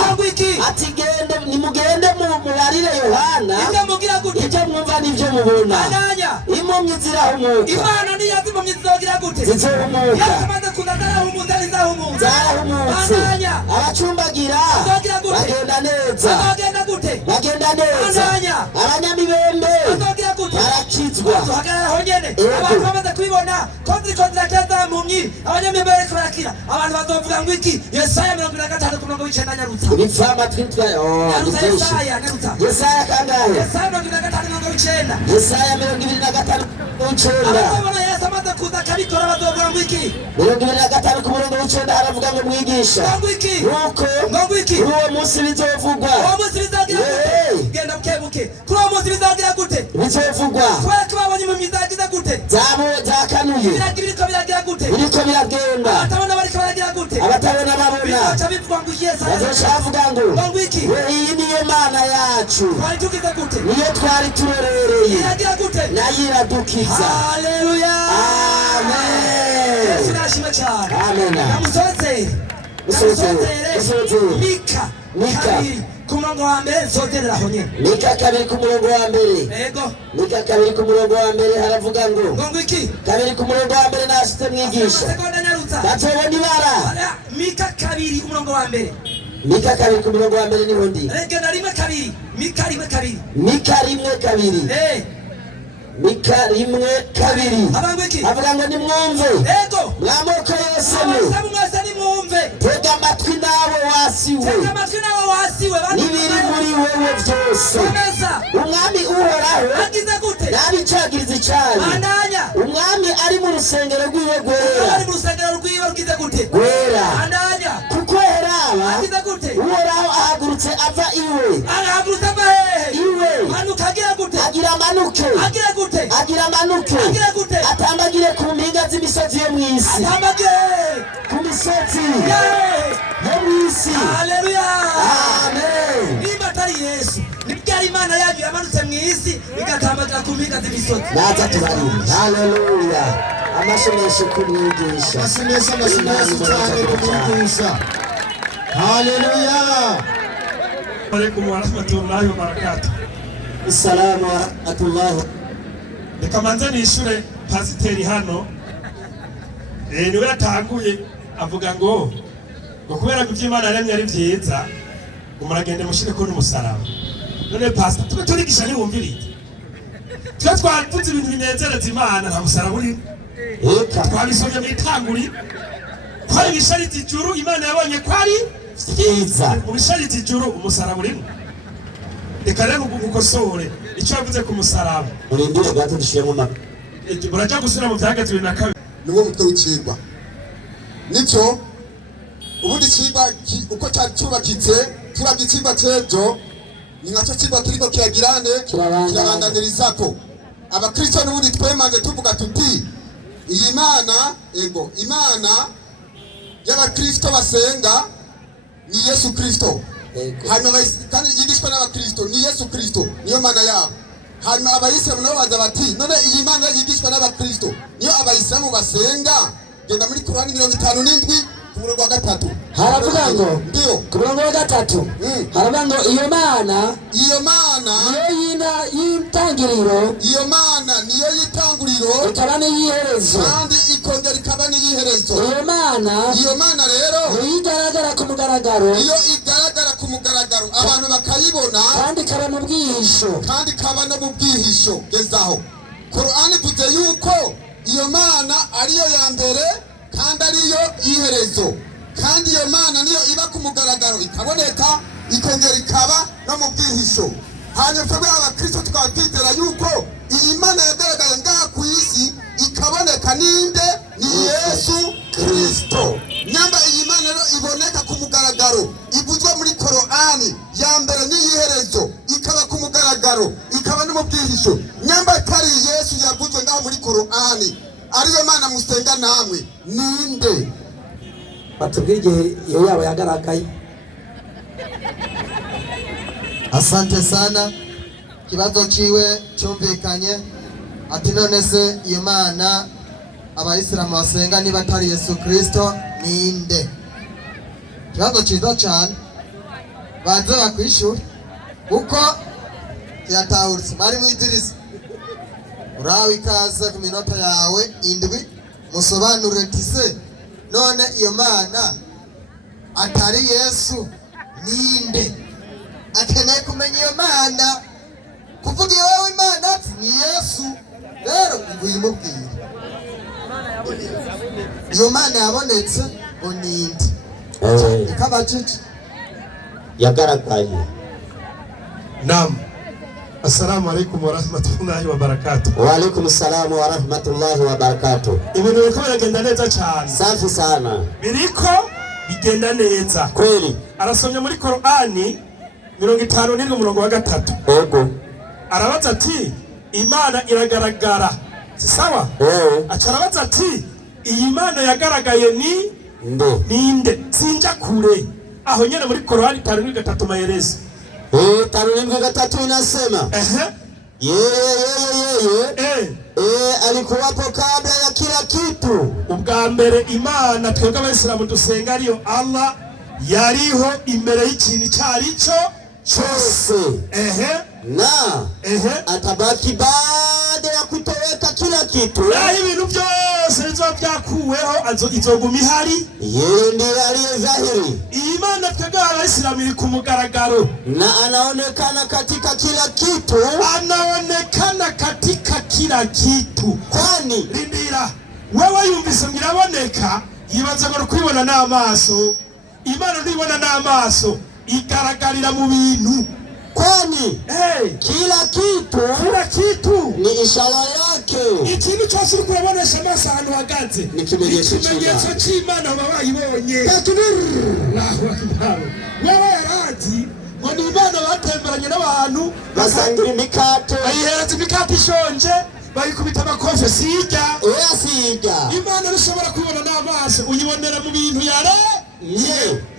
ati gende nimugende mubarire Yohana ibyo mugira gute? ibyo mwumva n'ibyo mubona. Impumyi zirahumuka. Imana niyazi impumyi zizogira gute? Zizohumuka. Yesu amaze kudazarahumuza ntizahumuza. Zarahumutse. Abacumbagira bagenda neza. bagenda gute? Bagenda neza. Abanyamibembe barakizwa. kubatizwa. Duhagarara aho nyene. Abantu bamaze kubibona ko ziriko zirakeza impumyi, abanyamibare bariko barakira. Abantu bazovuga ngo iki? Yesaya 55:9 nyarutsa. Nipfa amatwi twaye. Yesaya nyarutsa. Yesaya kangahe? Yesaya 55:9. Yesaya 55:9. Abana Yesu amaze kuza akabikora bazovuga ngo iki? 55:9 haravuga ngo mwigisha. Ngo iki? Ngo iki? Uwo munsi bizovugwa. Uwo munsi bizagira gute? Genda bukebuke. Kuri uwo munsi bizagira gute? Bizovugwa. Kubera ko babonye impumyi zagize gute? Zakanuye. Biriko biragira gute? Biriko biragenda. Abatabona bariko baragira gute? Abatabona babona. Bizoca bivuga ngo Yesu bazocavuga ngo iki? iyi niyo mana yacu. Twari tugize gute? Niyo twari turorereye. Iragira gute? Nayo iradukiza. Haleluya. Amen. Yesu nashimwe cyane. Amen. Namusozere. Mika. Ku murongo wa mbere nsoderera aho nyene. Mika 2 ku murongo wa mbere. Yego. Mika 2 ku murongo wa mbere haravuga ngo. Ngo iki? 2 ku murongo wa mbere nashite mwigisha. Sekonda nyarutsa. Batobona ibara. Mika 2 umurongo wa mbere. Mika 2 ku murongo wa mbere niho ndi. Regena 1:2. Mika 1:2. Mika 1:2. Mika 1:2. Avuga ngo nimwumve. Yego. Mwamoko yose nimwumve. Tega amatwi nawe wasiwe. Nibiri muri wewe byose. Umwami uhoraho agize gute? nabicagiriza icyayi. Umwami ari mu rusengero rwiwe gwera. Kuko heraba uhoraho ahagurutse ava iwe. Agira amanuke. Atambagire ku mpinga z'imisozi yo mw'isi. Ku misozi yo mw'isi. Haleluya. Amen. Niba atari Yesu, nibyari Imana yacu yamanutse mw'isi igatambagira ku mpinga z'imisozi. Naza tubarinde. Haleluya. Amasomesho kumwigisha. Amasomesho cyane kumwigisha. Haleluya. Alaikum wa rahmatullahi wa barakatuh. Assalamu wa rahmatullahi. Reka manze nishure pasiteri hano. Niwe yatanguye avuga ngo kubera ko Imana yaremye ari byiza umuragende mushire ko n'umusaraba. None pastor turigisha ni wumvirije. Twavuze ibintu binezereza Imana nta musaraba uri. Twabisomye mu itanguri. Kwari bishariti ijuru Imana yabonye kwari byiza. Ubishariti ijuru umusaraba uri. Reka rero gukosore icyo yavuze ku musaraba. Urindire gato dushiremo maka. Burajya gusura mu byageze 2. Niwo mutwe w'icigwa. Nicyo ubundi cigwa uko cyari cyubakitse turabye icigwa cejo ni nacyo cigwa kiriko kiragirane kirabandanyirizako. Abakristo n'ubundi twemanze tuvuga tuti iyi Imana y'abakristo basenga ni Yesu Kristo. Hanyuma kandi yigishwa n'abakristo ni Yesu Kristo niyo mana yabo. Hanyuma abayisilamu nabo baza bati none iyi Mana yigishwa n'abakristo niyo abayisilamu basenga. Genda muri Qur'ani 57 ku murongo wa 3 haravuga ngo ndio ku murongo wa 3 haravuga ngo iyo mana niyo yitanguriro ikaba n'iyiherezo kandi ikongera ikaba n'iyiherezo. iyo mana rero igaragara ku mugaragaro abantu bakayibona kandi ikaba no mu bwihisho. Gezaho Qur'ani tuze yuko iyo mana ariyo ya mbere kandi ariyo yiherezo, kandi iyo mana niyo iba ku mugaragaro ikaboneka ikongera ikaba no mu bwihisho. Hanyuma twebwe abakristo tukaba twizera yuko iyi mana yagaragaye ngaha ku isi ikaboneka ninde? Ni Yesu Kristo. Nyamba iyi mana rero iboneka ku mugaragaro ivuzwa muri Qur'ani ya mbere n'iyiherezo ikaba ku mugaragaro ikaba no mu bwihisho. Nyamba kari Yesu yavuzwe ngaho muri Qur'ani ariyo mana musenga namwe ninde? Batubwige iyo yabo yagaragaye. Asante sana. Kibazo ciwe cyumvikanye ati none se iyo mana abayisilamu basenga niba atari Yesu Kristo ninde? Kibazo ciza cyane baze bakwishura uko yatahuritse mari mu idirisa. Urawe ikaze ku minota yawe 7 musobanurire tise none iyo mana atari Yesu ninde? Akeneye kumenya iyo mana kuvuga wewe Imana ni Yesu uyimubwire iyo mana yabonetse ngo ninde ikabacece yagaragaye. Naam. Assalamu alaikum wa rahmatullahi wa barakatuh. Wa alaikum assalam wa rahmatullahi wa barakatuh. Ibintu biriko biragenda neza cyane. Safi sana. Biriko bigenda neza. Kweli. Arasomye muri Qur'ani 57:3. Ego. Arabaza ati Imana iragaragara. Sawa? Acarabaza ati iyi Mana yagaragaye ni ninde? Sinja kure. Aho nyene muri Qur'ani 5:3 mayerezo. 5:3 inasema alikuwapo kabla ya kila kitu. Ubwa mbere Imana twebwe abayisilamu dusenga ariyo Allah yariho imbere y'ikintu cyarico cyose. Na atabaki baada ya kutoweka kila kitu. Ibintu byose bizoba byakuweho izoguma ihari. Yeye ndiye aliye dhahiri. Imana twebwe abayisilamu iri ku mugaragaro na anaonekana katika kila kitu. Anaonekana katika kila kitu. Kwani rindira wewe yumvise ngiraboneka yibaza ngo kwibona n'amaso. Imana ndibona n'amaso igaragarira mu bintu. Kwani kila kitu ni ishara yake. Ikintu cyose uri kubonesha amaso ahantu hagaze ni ikimenyetso cy'Imana baba bayibonye. Allahu akbar. Wewe yarazi ngo ni Imana batemberanye n'abantu basangira imikate, bayihereza imikate ishonje, bayikubita amakofe sijya. Imana rushobora kubona n'amaso, uyibonera mu bintu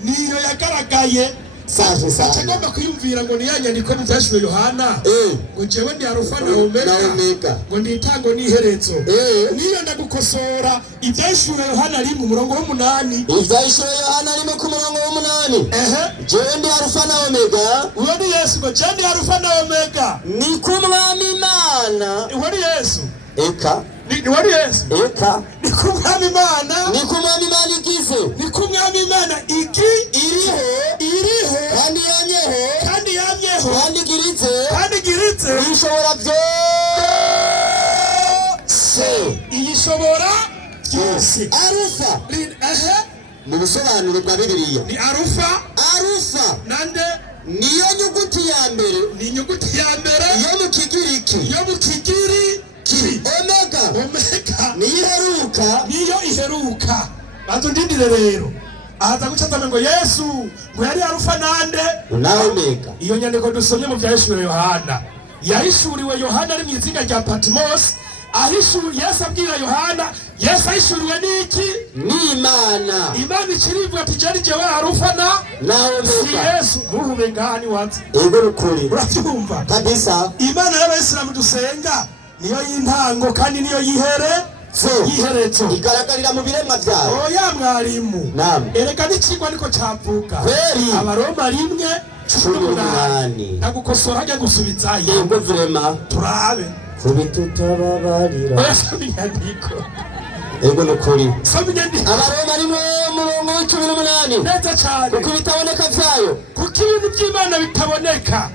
niyo yagaragaye. Safi sana. Atagomba kuyumvira ngo niyanyandiko byashwe Yohana. Ngo jewe ndi Alpha na Omega. Ngo ndi itango n'iherezo. Niyo ndagukosora ibyashwe Yohana 1:8. Ibyashwe Yohana 1:8. Jewe ndi Alpha na Omega. Uwo ni Yesu ngo jewe ndi Alpha na Omega. Ni kumwami Imana. Uwo ni Yesu. Eka. Ni wari Yesu. Eka. Ni kumwami Imana. Ni kumwami Imana igize. Ni kumwami Imana iriho kandi yamyeho kandi giritse ishobora byose. Arufa mu busobanuro bwa Bibiliya ni Arufa nande niyo nyuguti ya mbere. Ni inyuguti ya mbere yo mu Kigiriki. Omega niyo iheruka. Banzo ndindire rero ahaza gucatana ngo Yesu ngo yari Arufa nande na Omega. Iyo nyandiko dusomye mu byahishuriwe Yohana, yahishuriwe Yohana ari mu izinga rya Patmos. Ahishuriwe Yesu abwira Yohana, Yesu ahishuriwe n'iki? Ni Imana. Imana ikirivuga ati jari jewe Arufa na Omega. Yesu ntuhube ngani wazi. Ego rukuri. Urabyumva kabisa. Imana y'abayisilamu dusenga niyo y'intango kandi niyo yiherezo igaragarira mu biremwa byayo. Oya mwarimu. Ereka n'ikigwa niko cyavuga. Kweli. Abaroma 1:18. Nagukosora hajya gusubizayo. Ego vrema. Turabe. Kubitutababarira. Oya nyandiko. Ego nukuri. Abaroma 1:18. Neza cyane. Kuko bitaboneka byayo. Kuko ibintu by'Imana bitaboneka.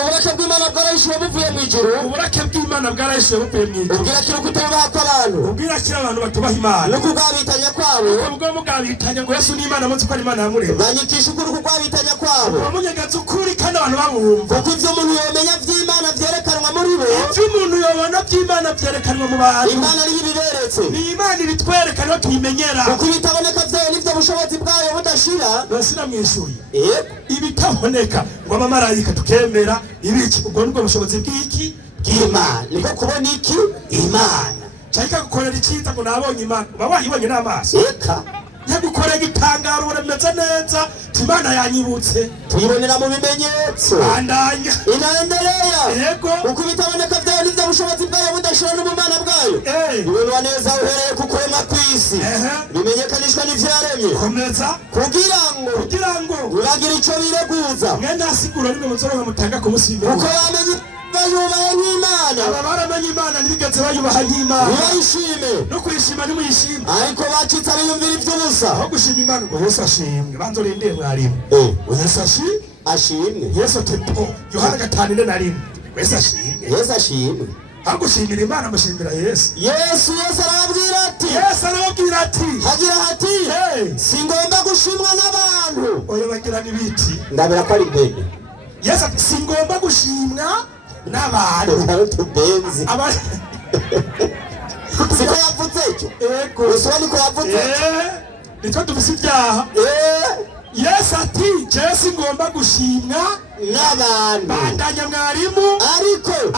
Uburake bw'Imana bwarayishuwe buvuye mu ijuru. Uburake bw'Imana bwarayishuwe buvuye mu ijuru. Ubwira kiro kutubaha kw'abantu. Ubwira kiro abantu batubaha Imana. No kugabitanya kwabo. Ubwo mugabitanya ngo Yesu ni Imana munsi ko ari Imana yamurema. Banyikisha ukuri kugabitanya kwabo. Bamunyegaza ukuri kandi abantu babumva. Kuko ivyo umuntu yomenya vy'Imana vyerekanwa muri bo. Ivyo umuntu yobona vy'Imana vyerekanwa mu bantu. Imana ari ibiberetse. Ni Imana ibitwerekana tuyimenyera. Kuko bitaboneka vyayo nivyo bushobozi bwayo budashira. Basira mwishuye. Ibitaboneka ngo abamarayika tukemera ibiki ubwo nibwo bushobozi bw'iki bw'Imana. Niko kubona iki Imana. Cyarika gukorera icyiza ngo nabonye Imana. Babahibonye n'amaso. Eka. Yagukorera igitangaro urameze neza. Imana yanyibutse. Tuyibonera mu bimenyetso. Andanya. Inaendelea. Yego. Kuko bitaboneka vyayo nivyo bushobozi bwayo budashira n'ubumana bwayo. Bibonwa neza uhereye ku kurema kw'isi. Bimenyekanishwa n'ivyaremye. Komeza. Kugira ngo uragira ico bireguza. Mwenda asigura nimwe muzoronka mutanga ku musimbe. Kuko bamenye bayubaha nk'Imana. Aba baramenye Imana ntibigeze bayubaha nk'Imana. Bayishime. No kuyishima nimuyishime. Ariko bacitse abiyumvira ivy'ubusa. Aho gushima Imana ngo Yesu ashimwe. Banzo rindeye mwarimu. Yesu ashimwe. Ashimwe. Yesu tepo. Yohana 5:1. Yesu ashimwe. Yesu ashimwe. agushimira Imana amushimira Yesu. Yesu arababwira ati hagira hati singomba gushimwa n'abantu. Oya bagira n'ibiti. Ndabira ko ari bene. Yesu ati singomba gushimwa n'abantu. Tubenzi. Siko yavuze cyo. Ego. Usoni ko yavuze. Nitwa tufise ibyaha. Yesu ati Yesu ngomba gushimwa n'abantu. Bandanya mwarimu.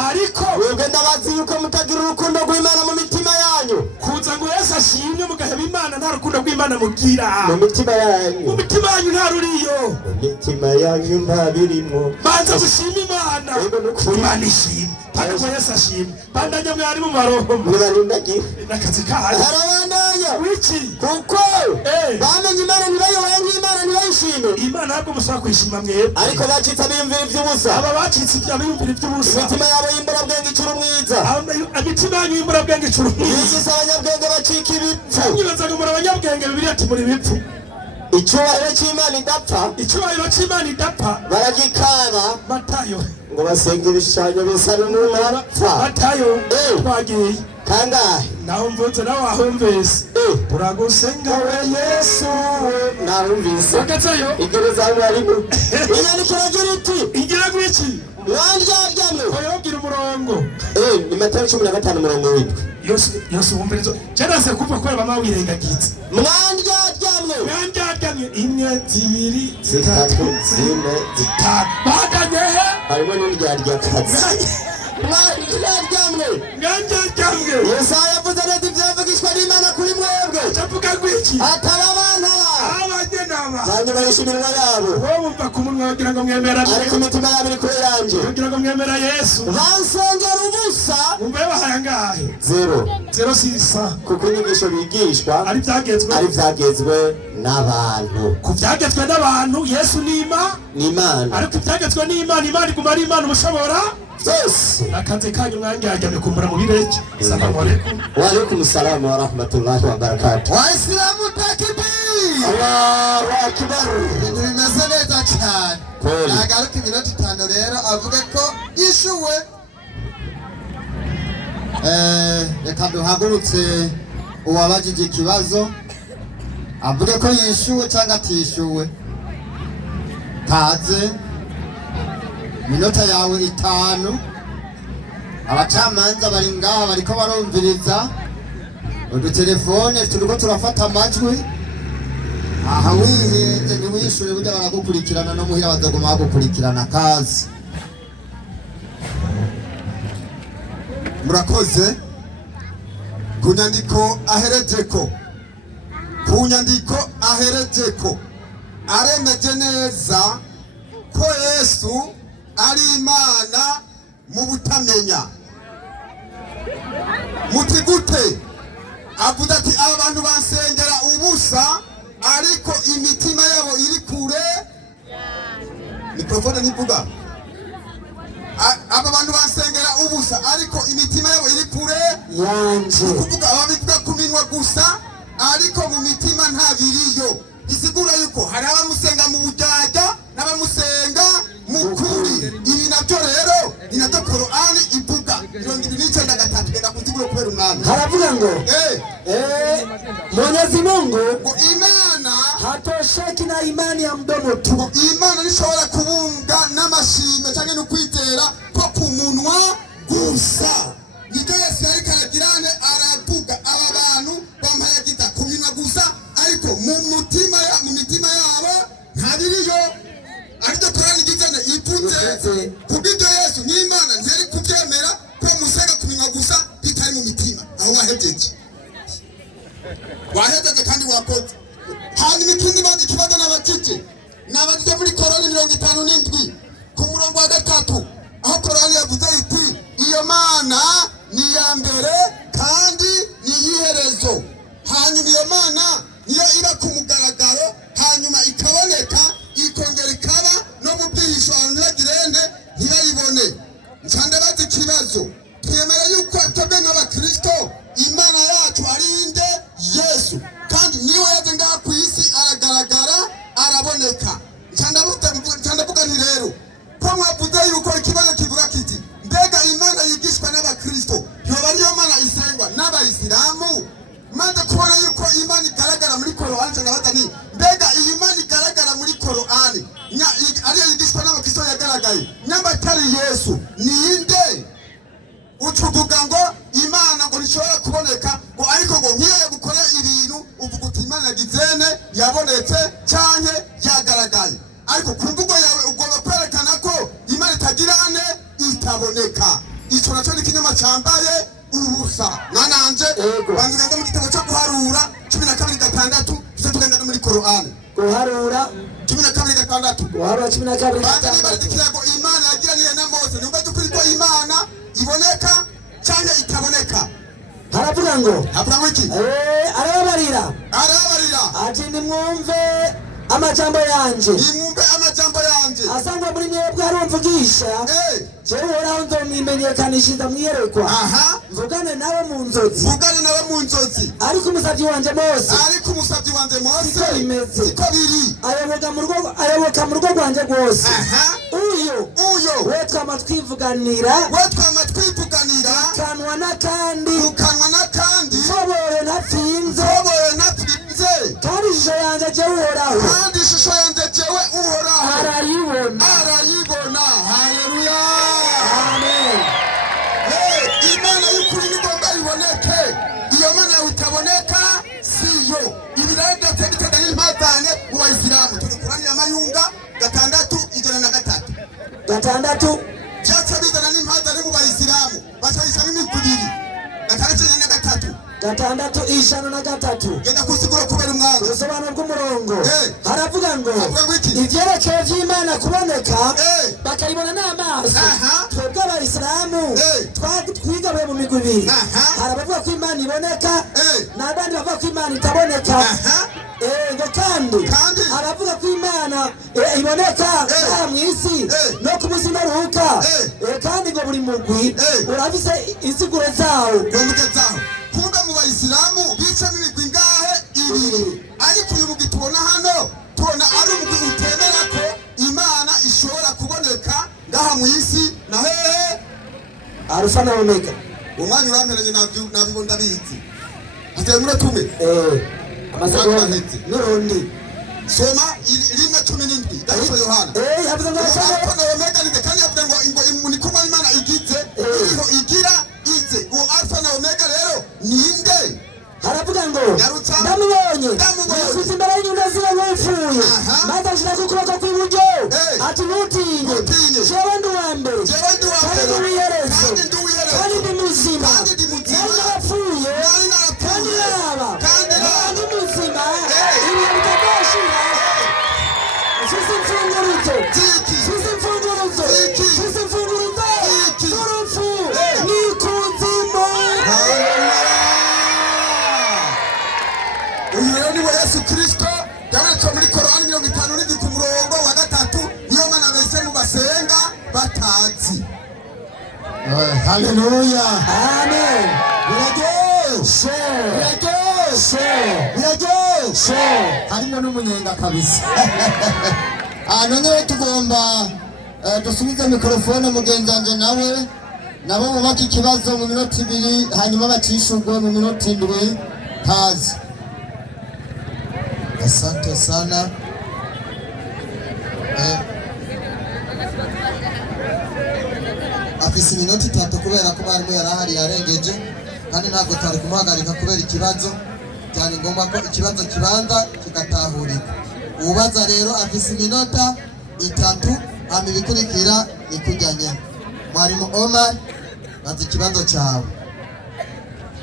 Ariko webwe ndabazi yuko mutagira urukundo rw'Imana mu mitima yanyu. Kuza ngo Yesu ashimwe mugaheba Imana nta rukundo rw'Imana mugira. Mu mitima yanyu. Mu mitima yanyu nta ruriyo. Mu mitima yanyu nta birimo. Banza gushima Imana. Imana ishimwe. Paka ngo Yesu ashimwe. Bandanya mwarimu maroho. Mwibarindagi. Nakazi kaje. Harabandanya. Wiki. Kuko bamenye Imana ntibayoboye nk'Imana ntibayishime. Imana ntabwo mushaka kwishima mwebwe. Ariko bacitse biyumvira iby'ubusa. Aba bacitse biyumvira iby'ubusa. Imitima yabo y'imburabwenge icura umwiza. Imitima yanyu y'imburabwenge icura umwiza. Yigize abanyabwenge bacika ibipfu. Nyibaza ngo muri abanyabwenge Bibiliya ati muri bipfu. Icyubahiro cy'Imana idapfa. Baragikaba. Matayo. Ngo basenga ibishushanyo bisa n'umuntu arapfa. Matayo. Twagiye. Kangahe? Naho mvutse nawe wahumvise. Uragusenga we Yesu. Nahumvise. Wakazayo. Igereza hano harimo. Inyandiko iragira iti. Igira gwiki. Mwandyaryamme. Oyobwira umurongo. Ni Matayo 15:7. Yesu wumvirizo. Cyane se kuva ko baba wirengagiza. Mwandyaryamme. Imwe zibiri zitatu zine zitanu. Baganye he? Harimo n'indyarya-kazi. Mwandyaryamme. Yesaya yavuze neza ibyavugishwa n'Imana kuri mwebwe. Avuga gwiki. Ataba abana banyu barisha iminwa yabo. Wowe umva ku munwa wagira ngo mwemera. Ariko imitima yabo iri kure yanjye. Wagira ngo mwemera Yesu. Bansengera ubusa. Umva bahaye angahe? 0 sisa. Kuko inyigisho bigishwa ari byagezwe n'abantu. Ku byagezwe n'abantu Yesu ni Imana. Ariko byagezwe n'Imana, Imana iguma ari Imana umushobora byose. Akaze kanyu mwanjyajyame kumbura mu bireke. Assalamu alaikum. Wa alaikum assalam wa rahmatullahi wa barakatuh. Waislamu takbir. Allahu akbar. Bimeze neza cyane. Nagaruka iminota 5 rero avuga ko yishuwe. Reka duhagurutse uwabajije ikibazo avuga ko yishuwe cyangwa atishuwe. Kaze minota yawe 5. Abacamanza bari ngaha bariko barumviriza udutelefone turiko turafata amajwi. Aha wihenze ntiwishure burya baragukurikirana no muhira bazoguma bagukurikirana. Kazi murakoze. Kunyandiko aherejeko aremeje neza ko Yesu ari Imana mu butamenya. Muti gute? Avuga ati abantu bansengera ubusa ariko imitima yabo iri kure. Mikrofone ntivuga. Aba bantu bansengera ubusa ariko imitima yabo iri kure yanje. Kuvuga ababivuga ku minwa gusa ariko mu mitima nta biriyo. Isigura yuko hari abamusenga mu bujyaja n'abamusenga mu kuri. Ibi nabyo rero ni nabyo Qur'ani ivuga 29:3 genda kuzigura kubera umwana. Haravuga ngo Mwenyezi Mungu Imana hatosheki na imani ya mdomo tu. Imana nishobora kubunga n'amashime cyangwa no kwitera ko ku munwa gusa. Niko Yesu yari karagirane aravuga aba bantu bampayagiza ku minwa gusa ariko mu mitima yabo ntabiriyo. Ariko Qur'ani gizana ivuze kubw'ibyo Yesu n'Imana ntari kubyemera ko musenga ku minwa gusa bitari mu mitima. Aho wahejeje kandi wakoze. Hanyuma ikindi bandi kibazo n'abakike n'abadize muri Korani 57 ku murongo wa 3 aho Korani yavuze iti iyo Mana ni ya mbere kandi ni yiherezo. Hanyuma iyo Mana niyo iba ku mugaragaro hanyuma ikaboneka ikongera ikaba no mu byihisho abanyagirene ntibayibone. Nsande bazi kibazo twemera yuko twebwe nk'abakristo Imana yacu ari inde? Yesu. Kandi niwe yaje ngaha ku isi aragaragara araboneka. Ncandavuga ni rero ko mwavuze yuko ikibazo kivuga kiti mbega Imana yigishwa n'abakristo nk'abayisilamu maze kubona yuko imana igaragara muri Korani cyangwa batani mbega iyi imana igaragara muri Korani ariyo yigishwa n'abakristo yagaragaye nyabatari Yesu ninde ucuvuga ngo imana ngo nishobora kuboneka ngo ariko ngo nkiye gukora ibintu uvuga uti imana yagizene yabonetse cyane yagaragaye ariko ku mvugo yawe ugomba kwerekana ko imana itagirane itaboneka. Icyo nacyo ni kinyoma cyambaye ubusa nananje banziganda mu gitabo cyo guharura 12:6 tugenda no muri Korani guharura 12:6 guharura 12:6 bandikira ngo imana yagiraniye na Mose numva dukuri ko imana iboneka cyangwa itaboneka. haravuga ngo iki arabarira ati nimwumve amajambo yanje asangwa muri mwebwe harumvugisha jewe uhoraho nzomwimenyekanishiza mwiyerekwa mvugane nawe mu nzozi ariko umusavyi wanje Mose siko bimeze ayoboka mu rugo rwanje rwose uyo we twama twivuganira kanwa n'akandi nsoboye ntapfinze kandi ishusho yanje jewe uhoraho arayibona. Haleluya, amen. Imana y'ukuri nigomba iboneke, iyo mana yawe itaboneka siyo. Ibiraro byose biteganya impatane mu Bayisilamu turi Kurani ya Mayunga 6:3 cyatse bizana n'impatane mu Bayisilamu basayisha n'imikubiri 6:3 genda kusigura kubera umwango usobanura bw'umurongo haravuga ngo ivyerekeye vy'Imana kuboneka bakayibona n'amaso twebwe Abayisilamu twigabuye mu migwi ibiri hari abavuga ko Imana iboneka n'abandi bavuga ko Imana itaboneka ngo kandi abavuga ko Imana iboneka ngaha mw'isi no ku munsi w'imperuka kandi ngo buri mugwi urafise insiguro zawo kumbe mu Bayisilamu bicamo imigwi ngahe ibiri ariko uyu mugwi tubona hano tubona ari umugwi utemera ko Imana ishobora kuboneka ngaha mu isi na hehe Alfa na Omega. Umwanya uramperanye nabyo ndabizi ateye muri tume amasabone nurundi soma 1:17 Dawidi Yohana yavuze ngo Alfa na Omega ni kandi yavuze ngo ni kuma Imana igize iriho igira ize uwo Alfa na Omega rero ninde haravuga ngo ndamubonye Yesu imbere y'inyuma ziwe nk'upfuye maze ashira ku kuboko kw'iburyo ati ntutinye jewe ndi uwa mbere kandi ndi uw'iherezo kandi ndi muzima nari narapfuye kandi naraba ndi muzima ibihe bitadoshira sisi mfunguruzo n'urupfu n'ikuzimu. Uyu ni wa Yesu Kristo yabonetse muri Korani 50 ku murongo wa 3 niyo mana bese mu basenga batazi. Haleluya, amen. Biraryoshe harimo n'umunyenga kabisa. None tugomba dusubize mikrofone mugenzanje nawe nabo bubaka ikibazo mu minota 2 hanyuma bacishurwe mu minota 7 kazi. Asante sana. Afise iminota 3 kubera ko barimo yarahari yarengeje kandi ntabwo tari kumuhagarika kubera ikibazo cyane ngomba ko ikibazo kibanza kigatahurika. Ubaza rero afise iminota 3 hama ibikurikira nikujyanye. Mwarimu Omar baza ikibazo cyawe.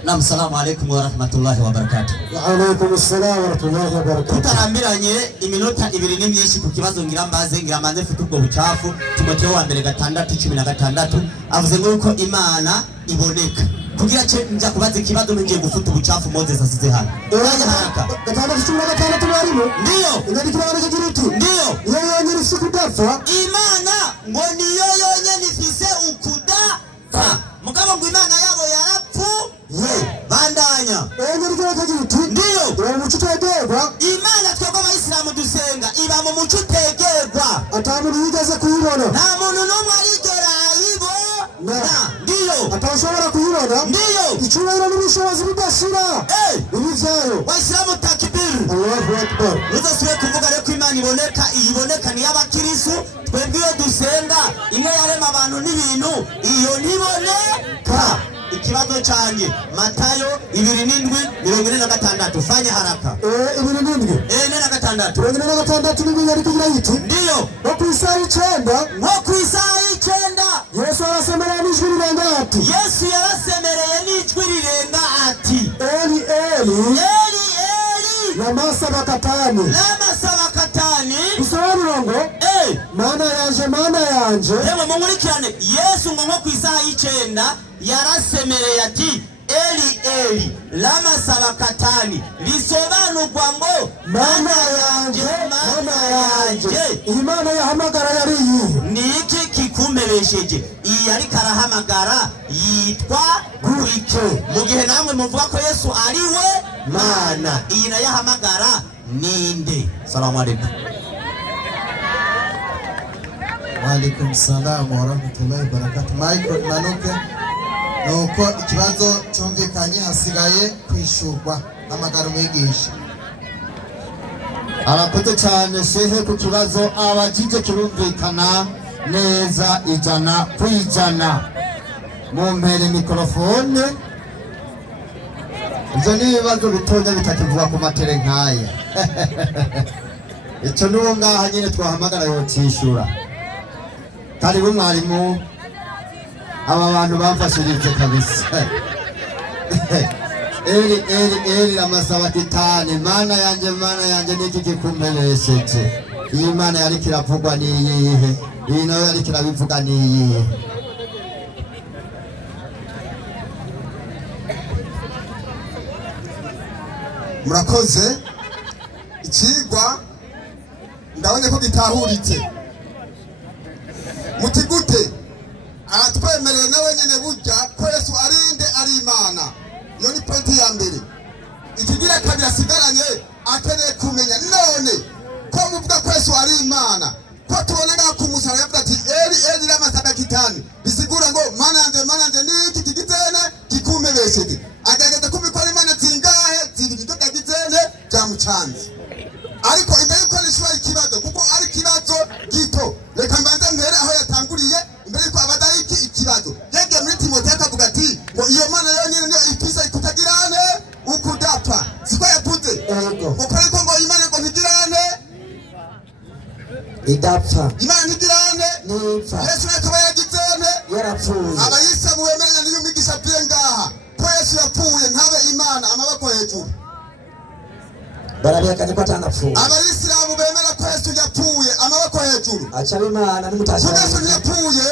Naam, salamu alaykum wa rahmatullahi wa barakatuh. Wa alaykum assalam wa rahmatullahi wa barakatuh. Tutarambiranye iminota 2 ni myinshi ku kibazo ngirambaze mfite ubwo bucafu. Timoteyo wa mbere 6:16 avuze ngo uko Imana iboneka. Kugira cyo nja kubaza ikibazo ngiye gufuta ubucafu Moses asize hano. Uranye haraka. 6:16 barimo? Ndio. Ngari kibazo cy'urutu. Ndio. Yeye nyiri sikudafa. Imana ngo niyo yonyene ifise ukudafa. Mugabo ngo Imana yabo yarapfu. Bandanya. Nyiri kibazo cy'urutu. Ndio. Uwo muco utegerwa. Imana twebwe Abayisilamu dusenga iba mu muco utegerwa. Atamuntu yigeze kuyibona. Nta muntu n'umwe arigera ayibona. Ndio. ndiyo atashobora kuyibona, ndiyo icyubahiro n'ubushobozi bidashira ibi byayo. Waislamu takbir, Allahu akbar. Nuzasubire kuvuga reko Imana iboneka ni y'abakirisu. Twebwe iyo dusenga imwe yarema abantu n'ibintu, iyo ntiboneka. Ikibazo cyanje Matayo 2:46, fanya haraka. 2:46 2:46 n'ibintu ari kugira yiti ndiyo no ku isaha 9 Yesu arasemereye n'ijwi rirenga ati Yesu yarasemereye n'ijwi rirenga ati Eli Eli Eli Eli lama sabakatani bisobanura ngo mana yanje yewe mumurikirane. Yesu ngo nko ku isaha 9 yarasemereye ati Eli Eli lama sabakatani, bisobanurwa ngo mana yanje. Imana yahamagara yari iyi niki kikumbebesheje? Iyi ariko arahamagara yitwa gutyo, mu gihe namwe muvuga ko Yesu ari we Mana. Iyi nayo ahamagara ninde? Salamu alaikum. Wa alaikum salam wa rahmatullahi wa barakatuh. Michael Manuke. Nuko ikibazo cyumvikanye, hasigaye kwishurwa amagara umwigisha. Arakoze cyane shehe ku kibazo abajije kirumvikana neza 100%. Mumpere mikrofone. Ibyo ni ibibazo bitonya bitakivuga ku matere nkaya. Icyo n'uwo ngaha nyine twahamagara yotishura. Karibu mwarimu, aba bantu bamfashirije kabisa. Eli lamasaba kitane, mana yanje niki kikumbelesheje. Iyi mana yari kiravugwa niyihe? Iyi nayo yari kirabivuga niyihe? Murakoze. Ikigwa ndabonye ko gitahuritse. Muti gute? Aratwemereye nawe nyene burya ko Yesu arinde ari Imana. Iyo ni pointi ya mbere. Ikigira kabiri asigaranye akeneye kumenya none ko muvuga ko Yesu ari Imana, ko tubonaga ku musaraba yavuga ati Eli lama sabakitani, bisigura ngo mana yanje niki kigitene kikumbebesheje. Agageza kubikora Imana zingahe ziri bitogagitene byamucanze. Ariko imbere yuko nishura ikibazo kuko ari kibazo gito, reka mbanze mpere aho yatanguriye imbere yuko abadayi ikibazo. Yege muri Timoteyo akavuga ati ngo iyo mana yonyine niyo ifise kutagirane ukudapfa. Siko yavuze uko ariko ngo Imana ngo ntigirane idapfa, Imana ntigirane nipfa. Yesu nakaba yagizene yarapfuye. Abayisa muwemeranya niyo migisha bye ngaha ko Yesu yapfuye ntabe Imana amaboko hejuru. Barabihakanye ko atanapfuye. Abayisilamu bemera ko Yesu yapfuye amaboko hejuru. Aca b'Imana n'umutashi. Yesu ntiyapfuye.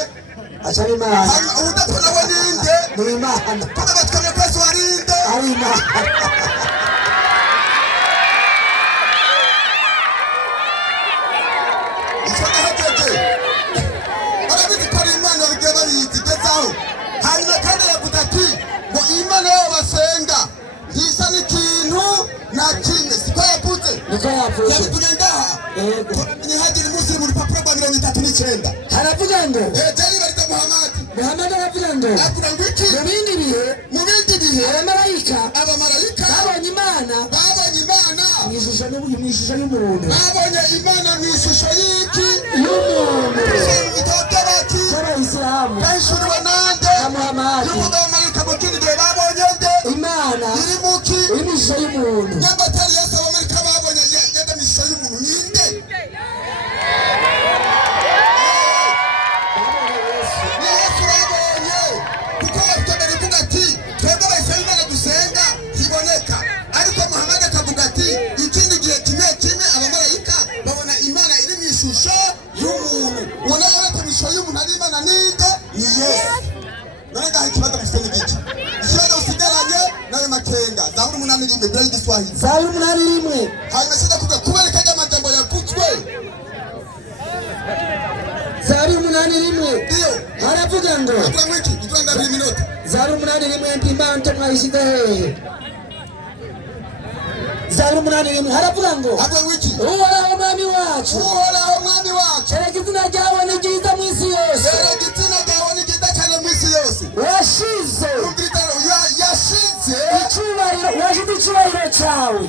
Aca b'Imana. Udapfa nawe ninde? Ni Imana. Kuba batwemera ko Yesu arinde. Ari Imana. Hanyuma kandi yavuga ati ngo Imana yo basenga ntisa n'ikintu na kimwe. Siko yavuze? Niko yavuze. Yavuze ngaha ni hadiri Muslim mu rupapuro rwa 39. Haravuga ngo jari barita Muhammad aravuga ngo iki? Mu bindi bihe abamarayika babonye Imana mu ishusho y'umuntu. babonye Imana mu ishusho y'iki? Y'umuntu. Itotoraki Abayisilamu bahishuriwe nande? na Muhammad. Y'umugabo marayika mu kindi gihe babonye nde? Imana iri muki? iri mu ishusho y'umuntu. Nyabatari Yesu abamarayika babonye yenda mu ishusho y'umuntu ninde? Ni Yesu babonye. Kuko wabitemera ivuga ati twebwe abayisilamu Imana dusenga ntiboneka. Ariko Muhammad akavuga ati ikindi gihe kimwe abamarayika babona Imana iri mu ishusho y'umuntu. Ubona yaboneka mu ishusho y'umuntu ari Imana ninde? Ni Yesu. None ngaho ikibazo mufite ni giki? Ikibazo usigaranye nawe makenga. Zaburi 8:1 Biblia y'Igiswahili. Zaburi 8:1. Hanyuma sida kuvuga kubereka ajya amajambo yavutswe. Zaburi 8:1. Ndio. Haravuga ngo Avuga mwiki? Itwanda 2 minota. Zaburi 8:1 mpimbanto mwayishize hehe? Zaburi 8:1 haravuga ngo Avuga mwiki? Uhoraho mwami wacu. Uhoraho mwami wacu. Erega izina ryawe ni ryiza mu isi yose. Erega izina ryawe ni ryiza cyane mu isi yose. washize icyubahiro cyawe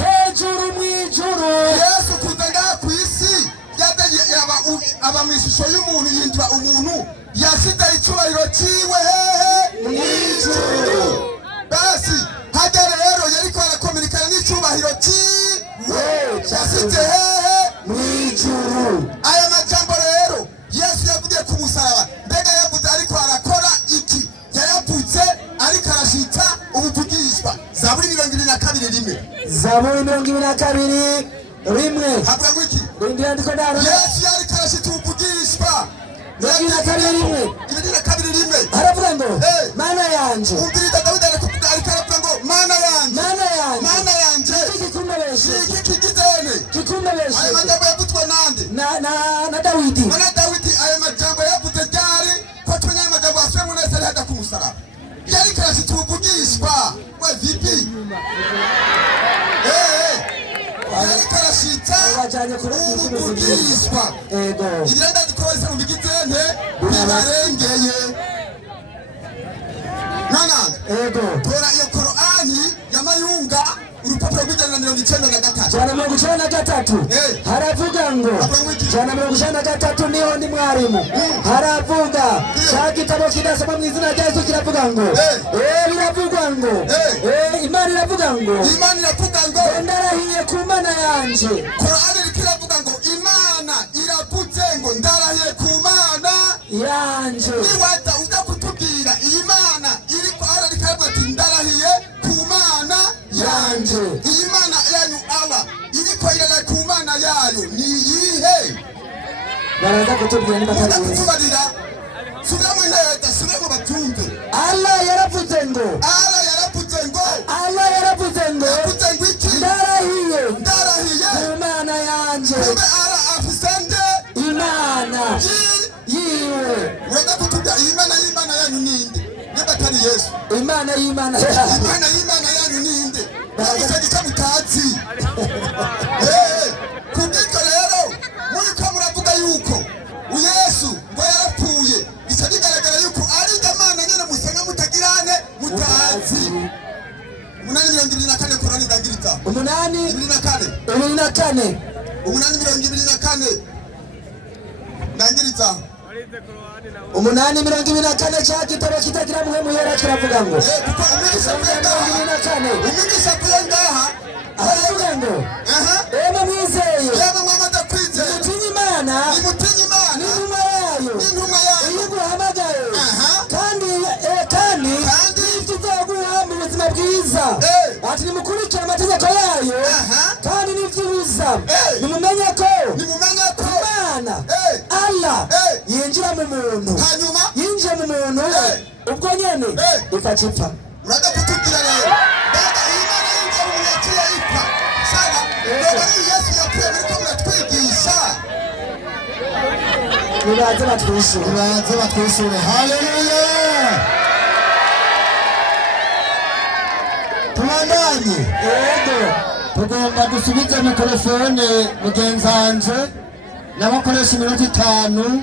hejuru mu ijuru. Yesu kuzaga ku isi aba mu ishusho y'umuntu, yindura umuntu, yasize icyubahiro cyiwe hehe mu ijuru. Basi hajya rero yariko arakominikana n'icyubahiro cyiwe yasize hehe mu ijuru. Aya majambo rero Yesu yavugiye ku musaraba, mbega yavuze ariko arakora iki? Yayavuze ariko arashita ubuvugishwa. Zaburi 22:1. Zaburi 22:1. Havuga ngo iki? Ndiko ndaro. Yesu yariko arashita ubuvugishwa. 22:1. Aravuga ngo mana yanje. Umviriza Dawidi ariko aravuga ngo mana yanje. Mana yanje. Iki kigizene. Aya majambo yavuzwe nande? Na Dawidi. Mana Dawidi aya majambo yavuze ryari? Ko tunya aya majambo asema nese hada ku musaraba. Yariko arashita ubuvugishwa. We vipi? Yariko arashita ubuvugishwa. Ibirenda dikoze mu bigizene bibarengeye. Nana tora iyo Qur'ani ya Mayunga urupapuro rw'ijana na 93 haravuga ngo ijana na 93 niho ndi mwarimu. Haravuga cya gitabo kidasoma mu izina rya Yesu kiravuga ngo biravugwa ngo Imana iravuga ngo ndarahiye ku Mana yanje. Qur'ani rikiravuga ngo Imana iravuze ngo ndarahiye ku Mana yanje. Niwata uza kutubwira iyi Mana iriko ararikavuga ati ndarahiye ku Mana yanje. Iyi Mana yanyu Allah iriko irara ku Mana yayo ni iyihe? Baraza kutubwira niba atari kutubarira subiramo intego subiramo batumve. Allah yaravuze ngo iki? ndarahiye ku Mana yanje. Kumbe Allah afisende Imana yiwe. Wenda kutubwira iyi Mana y'Imana yanyu ninde? Niba atari Yesu. Imana y'Imana yanyu ninde? Icyo gice mutazi. Kubw'ibyo rero muriko muravuga yuko Yesu ngo yarapfuye, bisa bigaragara yuko ari Imana nyene musenga mutagirane mutazi. 8:24 Qur'ani ndangiriza. 8:24 ndangiriza. 8:24 cya gitabo kitagira muhemu yera kiravuga ngo kuko umigisha kuye ngaha aravuga ngo mwizeye mwamaze kwizera mutinye Imana n'intumwa yayo iyo guhamagaye kandi tuzoguha mu buzima bwiza. Ati nimukurikire amategeko yayo kandi nivyibuza nimumenye ko Imana Allah yinjira mu muntu, yinjiye mu muntu ubwo nyene ikacipfa. Uraga kutubwira rero baba Imana yinjiye mu muntu yaciye ipfa sana. Ndoba ari Yesu yapfuye muri ko muratwigisha. Nibaze batwishure. Haleluya. Tubandanye. Tugomba dusubize mikrofone mugenzanje n'abakoresha iminota 5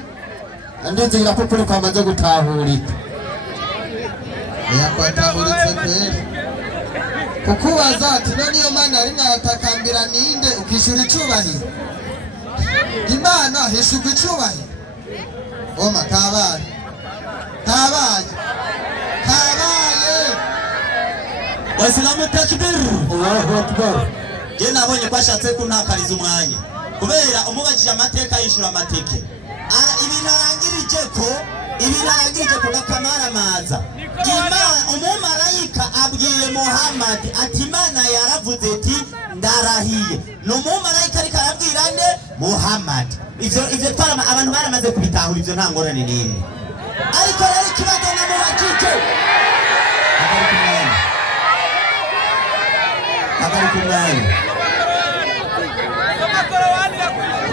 ndizira ko kuri kwamaze gutahurika. Yakwatahuritse kweli. Kukubaza ati none iyo Mana ari mwatakambira ninde ukishura icubahiro? Imana heshurwa icubahiro. Oma kabaye. Waislamu takbir. Allahu akbar. Je nabonye ko ashatse kuntakariza umwanya kubera umubajije amateka yishura amateke. Ibintu arangirije ko nakamara maza. Umumarayika abwiye Muhammad ati Imana yaravuze ati ndarahiye. No umumarayika ariko arabwira nde Muhammad. Ivyo twara abantu baramaze kubitahura ivyo nta ngorane n'imwe. Ariko rero ikibazo na muhakike.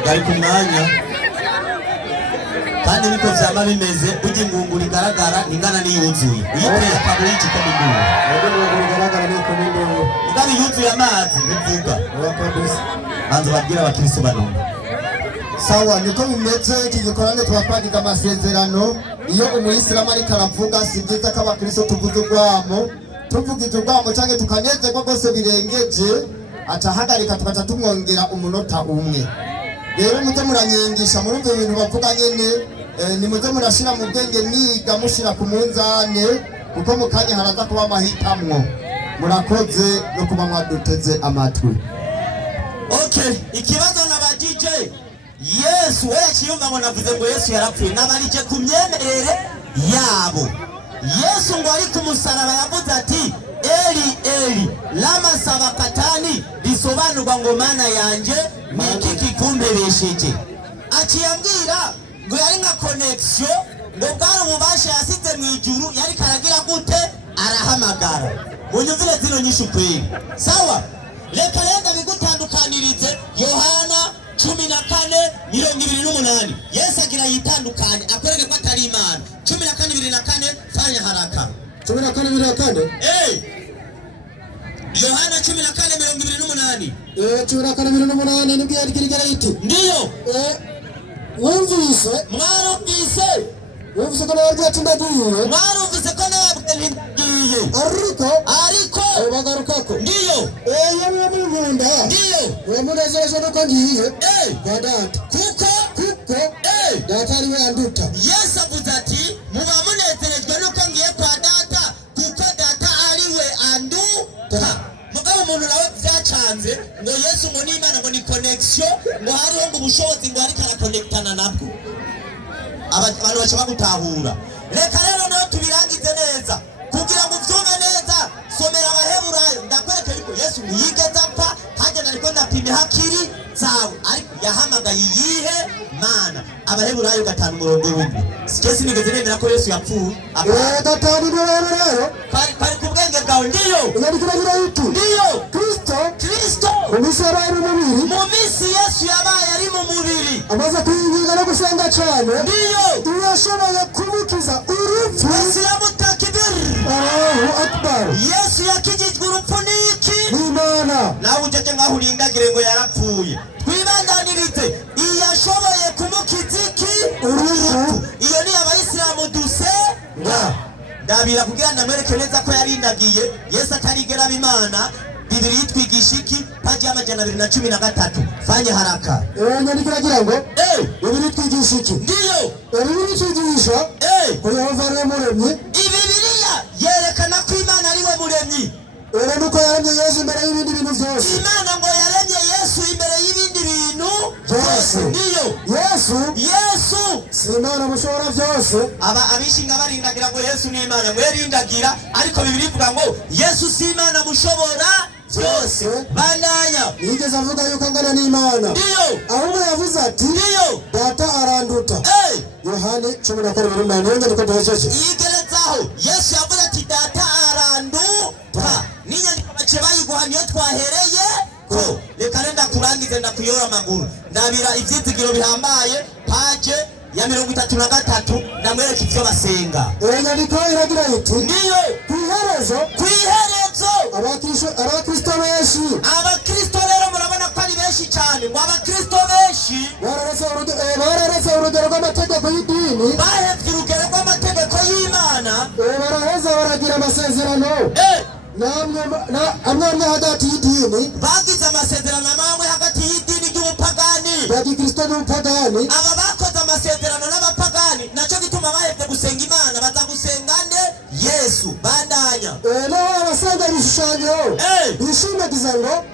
Agari kumwanya kandi niko vyama bimeze uje ngungura igaragara ingana niyuzuye uyiteye akaburi kikamigura Bigaragara niko nindo ugabi yuzuye amazi bivuga banzo babwira abakristo banone. Sawa niko bimeze. Iki gikorane twapagiga amasezerano iyo umuyisilamu ariko aravuga si byiza ko abakristo tuvuze urwamo tuvugije ubwamo canke tukanezerwa rwose birengeje acahagarika tugaca tumwongera umunota umwe. Rero muze muranyengisha murumva ibintu bavuga nyene, nimuze murashira mu bwenge mwiga mushira ku munzane, kuko mu kanya haraza kuba amahitamwo. Murakoze no kuba mwaduteze amatwi. Okay, ikibazo nabajije Yesu we yakiyumva ngo navuze ngo Yesu yarapfuye, nabarije ku myemerere yabo. Yesu ngo ari ku musaraba yavuze ati Eli Eli lama sabakatani, bisobanurwa ngo mana yanje niki kikumbebesheje. Akiyambwira ngo yari nka connection, ngo bwari ububasha yasize mu ijuru, yari karagira gute arahamagara. Munyumvire zino nyishu kweli, sawa? Reka renda bigutandukanirize Yohana 14:28. Yesu agira yitandukanye akwereke ko atari Imana. 14:24 fanya haraka. 14:24 Yohana 14:28. 14:28 nibwo yarikirigera iti ndiyo wumvise ko nababwiye ati ndagiye, mwarumvise ko nababwiye ndagiye, ariko bagarukako ndiyo yewe munkunda, ndiyo uramunezerejwe nuko ngiye kwa data, kuko data ari we yanduta. Yesu avuze ati muba munezerejwe nuko ngiye kwa data, kuko data ari we anduta. Mugabo umuntu nawe byacanze ngo Yesu ngo ni Imana ngo ni connection, ngo hariho ngo ubushobozi ngo ariko arakonektana nabwo. Abantu bashaka gutahura. Reka rero nayo tubirangize neza kugira ngo uvyumve neza. Somera Abaheburayo ndakwereka yuko Yesu ntiyigeze apfa, hajya nariko ndapime hakiri zawe, ariko yahamagaye iyihe Mana. Abaheburayo 5:1. Sikesi nigeze nemera ko Yesu yapfuye. Pari ku bwenge bwawe ndiyo. Ndiyo Kristo mu minsi Yesu yabaye ari mu mubiri, amaze kwinginga no gusenga cyane, ndiyo yashoboye kumukiza urupfu. Islamu takbir, Allahu akbar. Yesu yakijijwe urupfu niki n'Imana. Nawe ujye ngaho urindagire ngo yarapfuye. Twibandanirize iyashoboye kumukiza iki urupfu. Iyo ni Abayisilamu dusenga. Ndabira kugira ndamwereke neza ko yarindagiye Yesu atarigera b'Imana. Bibiri yitwigisha iki? Paji ya 213. Fanye haraka. Ndikiragira ngo Bibiri yitwigisha iki? Ndiyo Bibiri yitwigisha ko Yehova ari we muremyi. Bibiliya yerekana ko Imana ari we muremyi. Nuko yaremye Yesu imbere y'ibindi bintu byose. Imana ngo yaremye Yesu imbere y'ibindi bintu byose. Ndiyo Yesu si Imana mushobora byose. Abishinga barindagira ngo Yesu ni Imana, ngo yarindagira, ariko Bibiri ivuga ngo Yesu si Imana mushobora byose. Bandanya yigeze avuga yuko angana n'Imana. Ndiyo ahubwo yavuze ati ndiyo data aranduta. Yohana 10:8 niko tuhejeje. Yigerezaho Yesu yavuze ati data aranduta. N'inyandiko bace bayiguha niyo twahereye ko. Reka nenda kurangize ndakuyora amaguru. Ndabira ivyizigiro bihambaye paje ya 33 ndamwereka ivyo basenga. Inyandiko iragira iti ndiyo kwiherezo abakristo benshi. Abakristo rero murabona ko ari benshi cyane, ngo abakristo benshi bararetse urugero rw'amategeko y'idini, bahevye urugero rw'amategeko y'Imana, baraheza baragira amasezerano amwe hagati y'idini, bagize amasezerano amwe hagati y'idini ry'ubupagani ya gikristo n'ubupagani. Aba bakoze amasezerano n'abapagani, naco gituma bahevye gusenga Imana, baza gusenga nde Yesu. Bandanya abasenga ibishushanyo bishimagiza ngo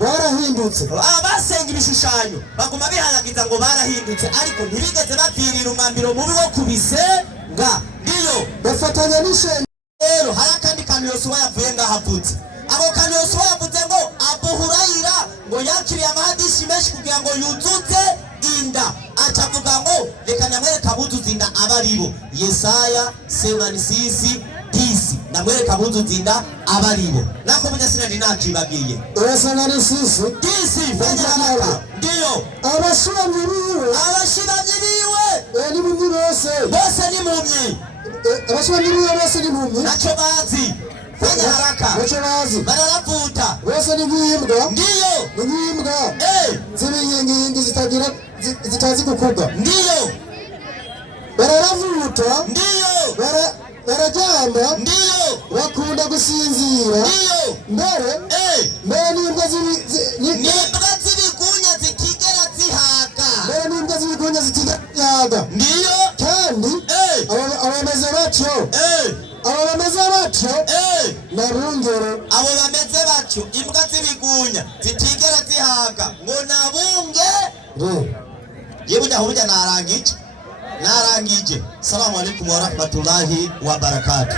barahindutse. Abasenga ibishushanyo baguma bihanagiza ngo barahindutse, ariko ntibigeze bapfirira umwambiro mubi wo kubisenga. Ndiyo bafatanya n'ishengero. Rero hari akandi kantu Yosuwa yavuye ngaho avutse. Abo kantu Yosuwa yavuze ngo Abu Hurayira ngo yakiriye amahadishi menshi kugira ngo yuzuze inda. Acavuga ngo reka namwereka abuzuza inda abaribo. Yesaya 86:10 namwereka abuzuza inda abaribo. Nako mujya sinari nakibagiye. Yesaya 86:10 fanya haraka. Ndiyo abashibamye biwe ni mumyi bose ni mumyi. Abashibamye biwe bose ni mumyi. Nacho bazi. Fanya haraka. Nacho bazi. Bararavuta. Bose ni nk'imbwa. Ndiyo nk'imbwa z'ibinkingi zitazi kukuga. Ndiyo bararavuta. Ndiyo bararyama, ndiyo bakunda gusinzira, ndiyo mbere n'imbwa z'ibigunya zitigera zihaga, mbere n'imbwa z'ibigunya zitigera zihaga, ndiyo kandi abo bameze batyo, abo bameze batyo nabungere, abo bameze batyo imbwa z'ibigunya zitigera zihaga ngo nabunge yewe ndahubya narangije. Salamu alaikum wa rahmatullahi wa barakatuh.